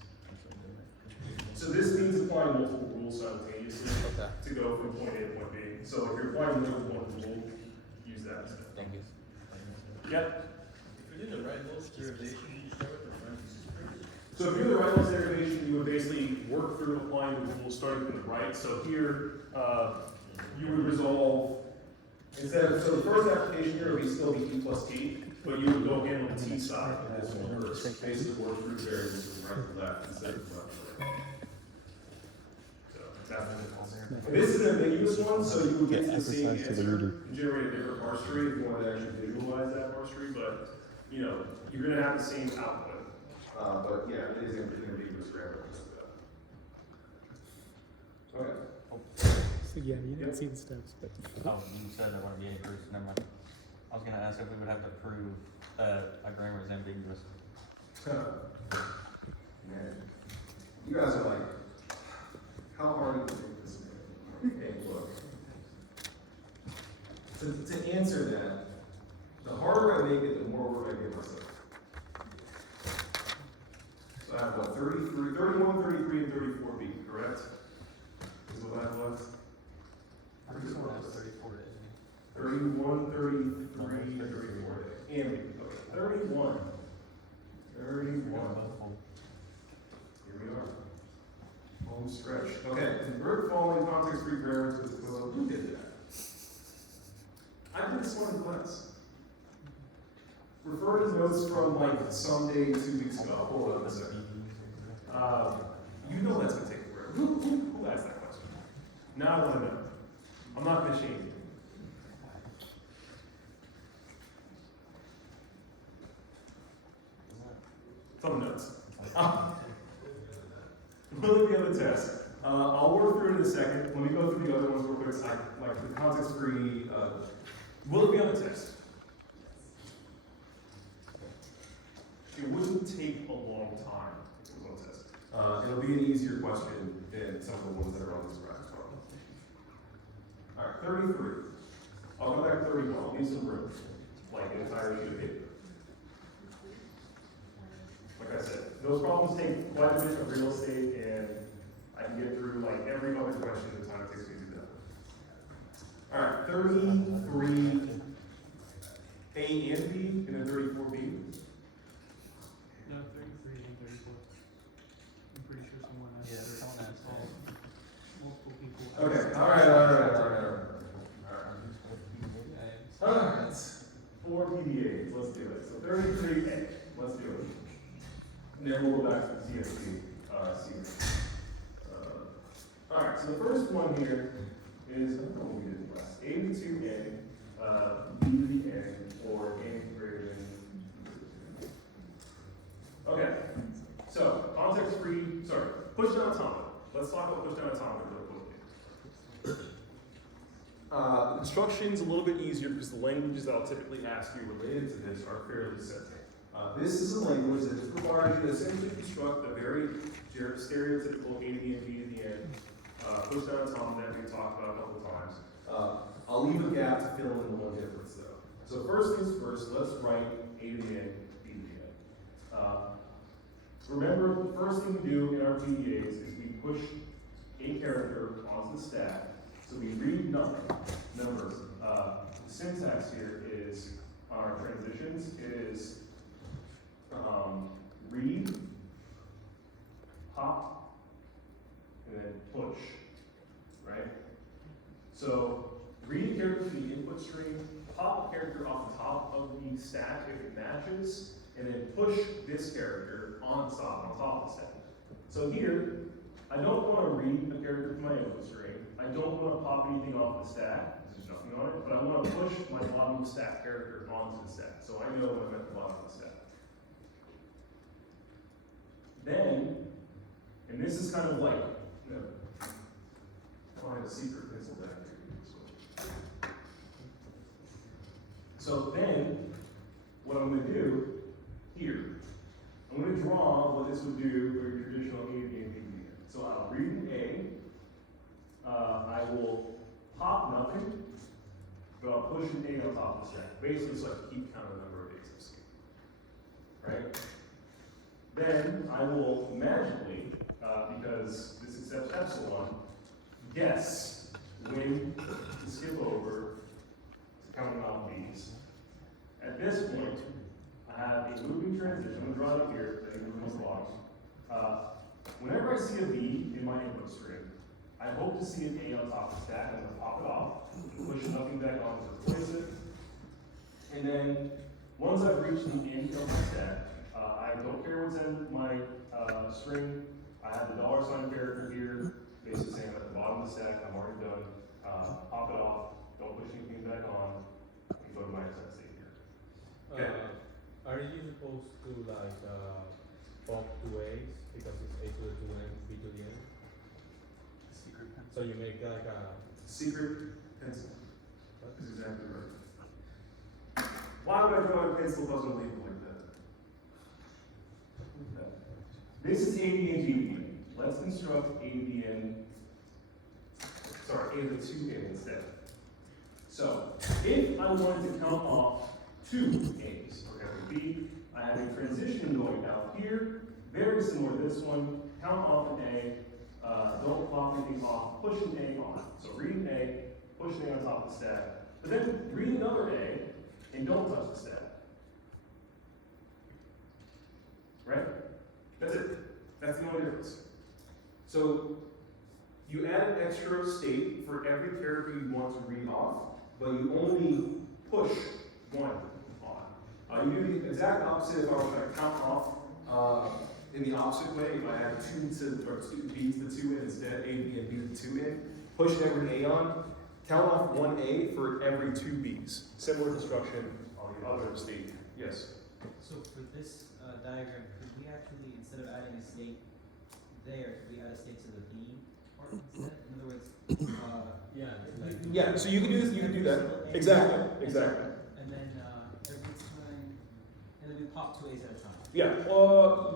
So this means applying multiple rules simultaneously Okay. to go from point A to point B. So if you're applying more than one rule, use that instead. Thank you. Yep. If you're doing the right most derivation, you start with the parentheses previous. So if you're the right most derivation, you would basically work through applying the rules starting from the right. So here, you would resolve, instead of, so the first application here would still be E plus T, but you would go handle the T side of this one first. Basically work through variables from right to left instead of left to right. So that's what it is. This is an ambiguous one, so you would get to the same answer and generate a different parse tree if you want to actually visualize that parse tree, but, you know, you're gonna have the same output. But yeah, it is ambiguous grammar. Okay. So yeah, you didn't see the steps, but. Oh, you said that one be ambiguous, never mind. I was gonna ask if we would have to prove that a grammar is ambiguous. Man, you guys are like, how hard do you think this is? Hey, look. To answer that, the harder I make it, the more work I give myself. So I have what, 33, 31, 33, and 34B, correct? Is what I have left? I think someone has 34 days. 31, 33, 34. And, okay, 31. 31. Here we are. Home stretch. Okay, convert following context-free grammar to the equivalent. Who did that? I did this one in class. Refer to notes from like someday 2 weeks ago. Hold on a second. You know that's gonna take forever. Who asked that question? Now I wanna know. I'm not gonna shame you. It's on the notes. Will it be on the test? I'll work through it in a second. Let me go through the other ones real quick. Like the context-free. Will it be on the test? It wouldn't take a long time if it was on the test. It'll be an easier question than some of the ones that are on this practice problem. All right, 33. I'll go back to 31. I'll leave some room, like an entire sheet of paper. Like I said, those problems take quite a bit of real estate, and I can get through like every other question in the time it takes me to do that. All right, 33 A and B, and then 34B. No, 33 and 34. I'm pretty sure someone has. Yeah, someone has all. Multiple people. Okay, all right. All right, 4 PDAs, let's do it. So 33A, let's do it. And then we'll go back to the CSV, all right, so the first one here is, I don't know what we did last. A to N, B to the N, or N greater than. Okay, so context-free, push-down atomic. Let's talk about push-down atomic real quickly. The instruction's a little bit easier because the languages that I'll typically ask you related to this are fairly simple. This is a language that just requires you to essentially construct a very stereotypical A to B and B to the end. Push down atomic that we talked about a couple of times. I'll leave a gap to fill in the one difference though. So first things first, let's write A to the end, B to the end. Remember, the first thing we do in our PDAs is we push a character onto the stack. So we read nothing. Remember, the syntax here is on our transitions. It is read, pop, and then push, right? So read a character to the input stream, pop a character off the top of the stack if it matches, and then push this character on top of the stack. So here, I don't want to read a character from my input stream. I don't want to pop anything off the stack, there's nothing on it, but I want to push my bottom stack character onto the stack. So I know when I'm at the bottom of the stack. Then, and this is kind of like, I have a secret pencil back here. So then, what I'm gonna do here, I'm gonna draw what this would do for your traditional A, B, and B, B. So I'll read an A, I will pop nothing, but I'll push an A on top of the stack, basically so I can keep count of the number of A's I've seen. Right? Then I will magically, because this accepts epsilon, guess when to skip over to counting off B's. At this point, I have a moving transition. I'm going to draw it up here. I think it's block. Whenever I see a B in my input string, I hope to see an A on top of the stack. I'm going to pop it off, push nothing back on to replace it. And then, once I've reached the end of my stack, I don't care what's in my string. I have the $sign character here, basically saying I'm at the bottom of the stack, I'm already done. Pop it off, don't push anything back on, and go to my set state here. Okay. Are you supposed to like bump two A's because it's A to the 2n, B to the n? Secret pen. So you make like a Secret pencil. That's exactly right. Why would I draw a pencil doesn't label like that? This is A, B, and G, B. Let's construct A, B, and sorry, A to the 2n instead. So, if I wanted to count off two A's for every B, I have a transition going out here, very similar to this one. Count off an A, don't pop anything off, push an A on. So read an A, push an A on top of the stack, but then read another A, and don't touch the stack. Right? That's it. That's the only difference. So, you add an extra state for every character you want to read off, but you only push one on. You do the exact opposite if I were to count off in the opposite way. If I had two B to the 2 in instead, A, B, and B to the 2 in, push every A on, count off one A for every two B's. Similar construction on the other state. Yes? So for this diagram, could we actually, instead of adding a state there, could we add a state to the B part instead? In other words, Yeah, so you can do this, you can do that. Exactly, exactly. And then every time, and then we pop two A's at a time.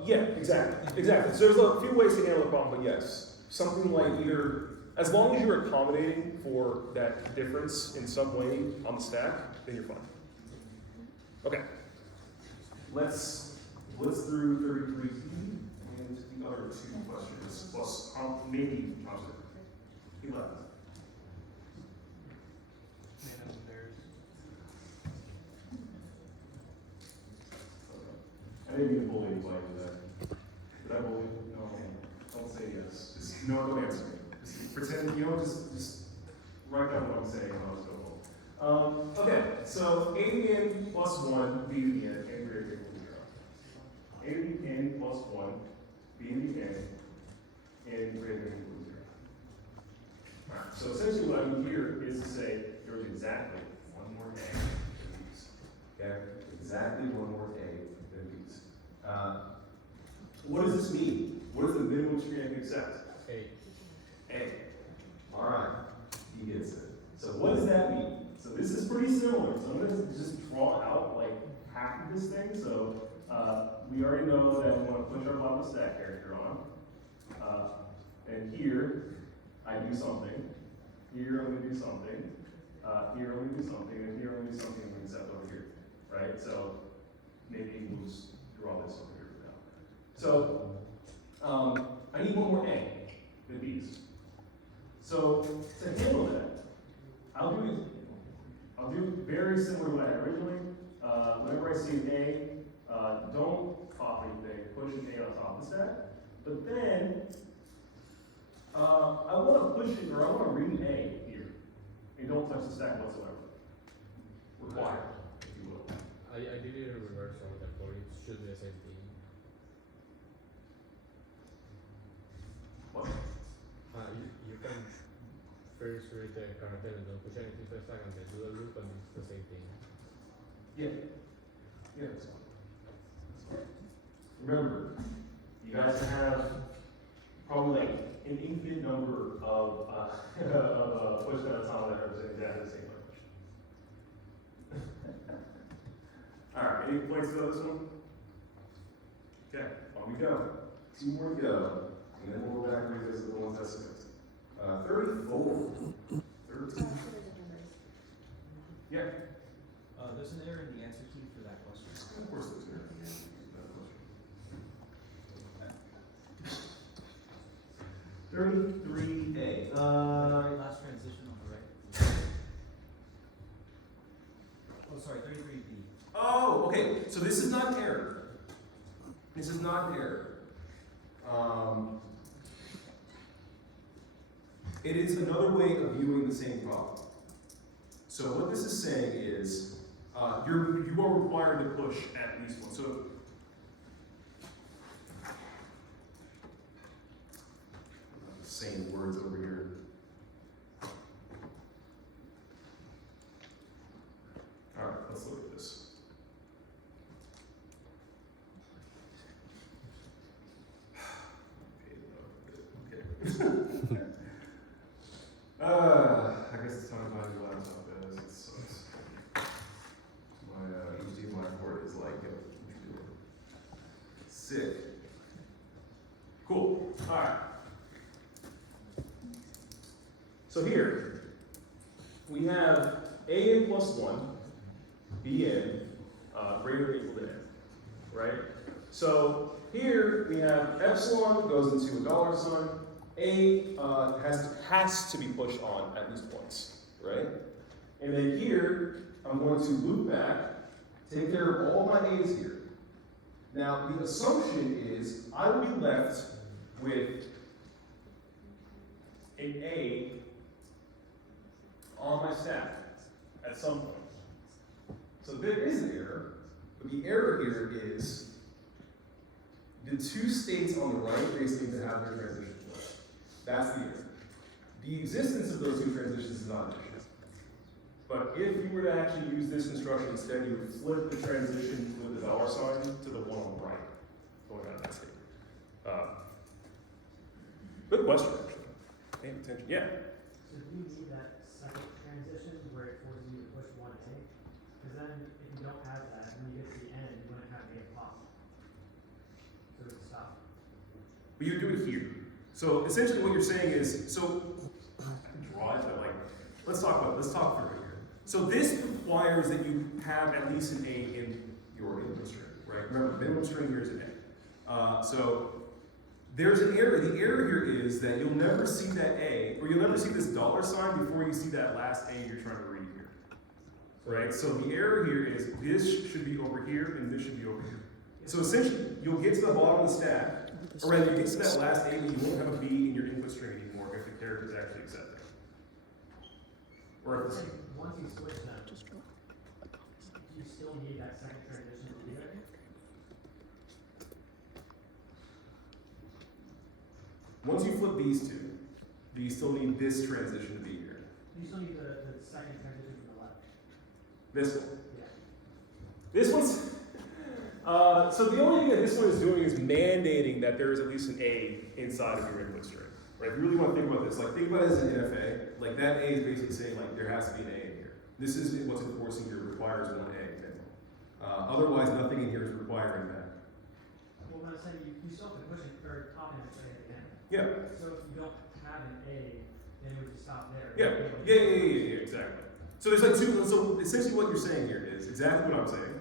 Yeah, exactly. So there's a few ways to handle the problem, but yes, something like either, as long as you're accommodating for that difference in some way on the stack, then you're fine. Okay, let's blitz through 33 and the other two questions, plus maybe Johnson. He left. I didn't mean to bully anybody today. Did I bully you? No. Don't say yes. Just don't answer. Just pretend, just write down what I'm saying and I'll just go home. Okay, so A to the n plus 1, B to the n, and greater than equal to 0. A to the n plus 1, B to the n, and greater than equal to 0. Alright, so essentially what I do here is to say there's exactly one more A than B's. Okay? Exactly one more A than B's. What does this mean? What is the minimum string I can accept? A. Alright, he gets it. So what does that mean? So this is pretty similar. So I'm going to just draw out like half of this thing. So we already know that we want to push our bottom stack character on. And here, I do something. Here I'm going to do something. Here I'm going to do something. And here I'm going to do something I'm going to accept over here. Right? So maybe we'll just draw this over here for now. So I need one more A than B's. So to handle that, I'll do very similar to what I had originally. Whenever I see an A, don't copy anything, push an A on top of the stack. But then I want to push it, or I want to read an A here, and don't touch the stack whatsoever. Required, if you will. I did it in reverse all the time, for it should be the same thing. What? You can first read the character and don't push anything to the stack and then do the loop and it's the same thing. Yeah. Yeah, that's fine. That's fine. Remember, you guys have probably like an infinite number of push at a time that represent exactly the same function. points about this one? Okay, on we go. 2 more to go, and then we'll go back and revisit the ones that's fixed. 34. 13. Yeah, There's an error in the answer key for that question. of course there's an error. 33A. Very last transition on the right. Oh, sorry, 33B. Oh, okay. So this is not an error. This is not an error. It is another way of viewing the same problem. So what this is saying is, you are required to push at least one. So saying words over here. All right, let's look at this. Okay. I guess it's time to buy a new laptop, guys. It sucks. My HDMI port is like, sick. Cool. All right. So here, we have a n plus 1, bn, greater than or equal to n, right? So here we have epsilon goes into a dollar sign, a has to be pushed on at least once, right? And then here, I'm going to loop back, take care of all my a's here. Now, the assumption is I will be left with an a on my stack at some point. So there is an error, but the error here is the 2 states on the right basically need to have their transition flipped. That's the error. The existence of those 2 transitions is not an issue. But if you were to actually use this construction instead, you would flip the transition with the dollar sign to the one on the right, going out of that state. Good question, actually. Paying attention. Yeah. So do you need that second transition where it forces you to push 1A? Because then if you don't have that, when you get to the end, you wouldn't have A pop. So it's stop. But you do it here. So essentially what you're saying is, so I can draw it, but like, let's talk through it here. So this requires that you have at least an A in your input string, right? Remember, minimum string here is an A. So there's an error. The error here is that you'll never see that A, or you'll never see this dollar sign before you see that last A you're trying to read here, right? So the error here is this should be over here and this should be over here. So essentially, you'll get to the bottom of the stack, or rather, you get to that last A, but you won't have a B in your input string anymore if the character is actually accepted. Or if it's, Once you switch them, do you still need that second transition to be there? once you flip these 2, do you still need this transition to be here? You still need the second transition from the left. This one. Yeah. This one's, so the only thing that this one is doing is mandating that there is at least an A inside of your input string, right? If you really want to think about this, like think about it as an NFA, like that A is basically saying like there has to be an A in here. This is what's enforcing here, requires 1 A minimum. Otherwise, nothing in here is requiring that. Well, when I say you still have to push it or copy and say it again. Yeah. So if you don't have an A, then it would just stop there. Yeah, exactly. So there's like 2, so essentially what you're saying here is exactly what I'm saying,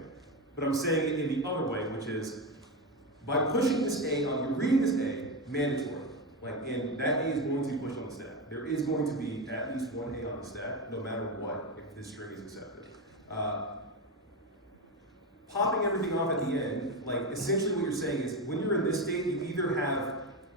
but I'm saying it in the other way, which is by pushing this A on, you're reading this A mandatory, like, and that A is going to be pushed on the stack. There is going to be at least 1 A on the stack, no matter what, if this string is accepted. Popping everything off at the end, like, essentially what you're saying is, when you're in this state, you either have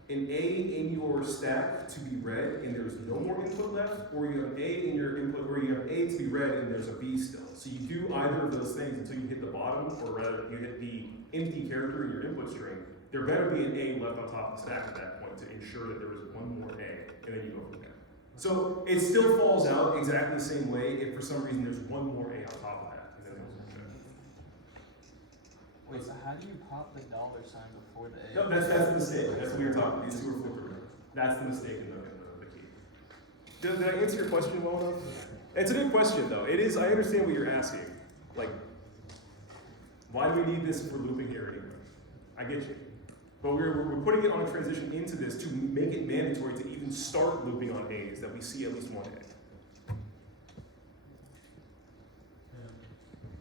an A in your stack to be read and there's no more input left, or you have an A in your input, or you have A to be read and there's a B still. So you do either of those things until you hit the bottom, or rather you hit the empty character in your input string. There better be an A left on top of the stack at that point to ensure that there is 1 more A, and then you go from there. So it still falls out exactly the same way if for some reason there's 1 more A on top of that, and then it goes from there. Wait, so how do you pop the dollar sign before the A? No, that's the mistake. That's what we were talking about. These 2 are flipped around. That's the mistake in the key. Did I answer your question well enough? It's a good question, though. It is. I understand what you're asking. Like, Why do we need this for looping here anyway? I get you. But we're putting it on a transition into this to make it mandatory to even start looping on A's, that we see at least one A.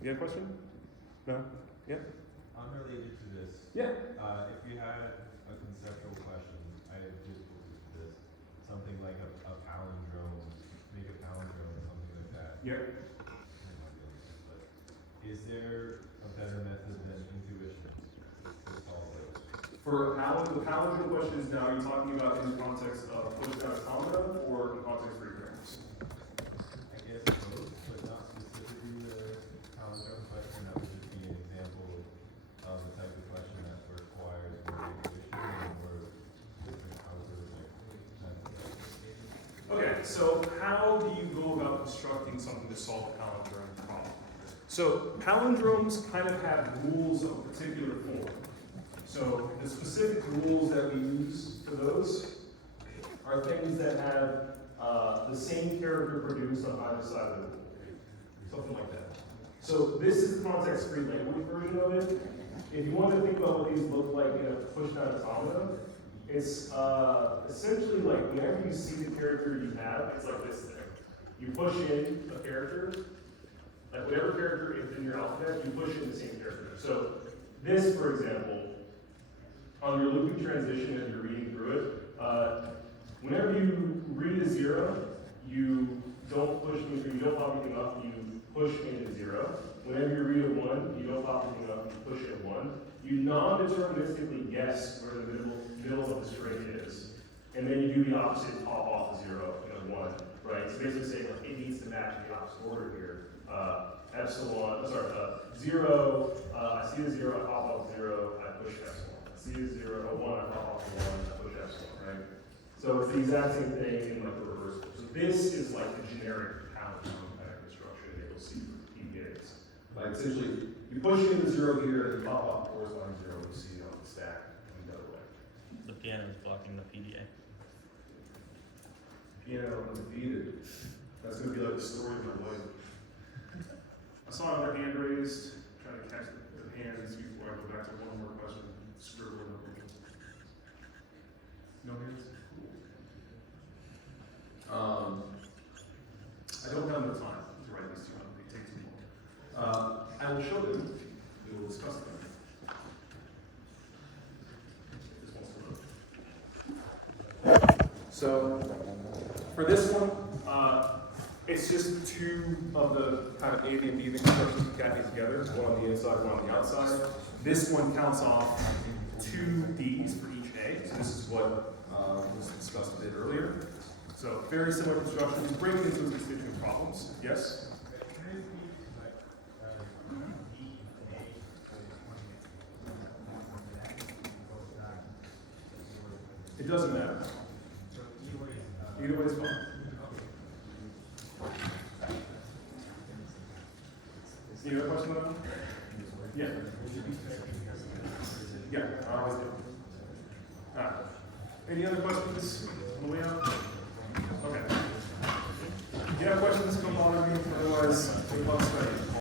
You have a question? No? Yeah? Unrelated to this, Yeah. if you had a conceptual question, I have difficulty with this, something like a palindrome, make a palindrome, something like that. Yeah. But is there a better method than intuition to solve those? For the palindrome question is now, are you talking about in the context of push-down automata or in context of frames? I guess both, but not specifically the palindrome question. That would just be an example of the type of question that requires more intuition or different algorithmic methods. Okay, so how do you go about constructing something to solve a palindrome problem? So palindromes kind of have rules of a particular form. So the specific rules that we use for those are things that have the same character produced on either side of the rule. Something like that. So this is the context-free language version of it. If you want to think about what these look like in a push-down automata, it's essentially like whenever you see the character you have, it's like this thing. You push in a character, like whatever character is in your alphabet, you push in the same character. So this, for example, on your looping transition as you're reading through it, whenever you read a 0, you don't pop anything up, you push into 0. Whenever you read a 1, you don't pop anything up, you push in 1. You non-deterministically guess where the middle of the string is. And then you do the opposite, pop off the 0 and a 1, right? So basically saying like, it needs to match the opposite order here. 0, I see the 0, I pop off 0, I push epsilon. I see the 0, a 1, I pop off the 1, I push epsilon, right? So it's the exact same thing in like the reverse. So this is like the generic palindrome kind of construction that you'll see for PDAs. Like essentially, you push in the 0 here, and you pop off the corresponding 0, you see it on the stack and the other way. The piano is blocking the PDA. Piano undefeated. That's gonna be like the story of my life. I saw another hand raised, trying to catch the hands before I go back to one more question. Scribble it up. No hands? Cool. I don't have enough time to write these two up. They take too long. I will show them. We will discuss them. This one's to load. So, for this one, it's just two of the kind of A and B constructions concatenated together, one on the inside, one on the outside. This one counts off 2 D's for each A, so this is what was discussed a bit earlier. So very similar construction, just break it into its constituent problems. Yes? It doesn't matter. Either way is fine. Any other question about that? Yeah. Yeah, I always do. Any other questions on the way out? Okay. If you have questions, come bother me. Otherwise, good luck studying.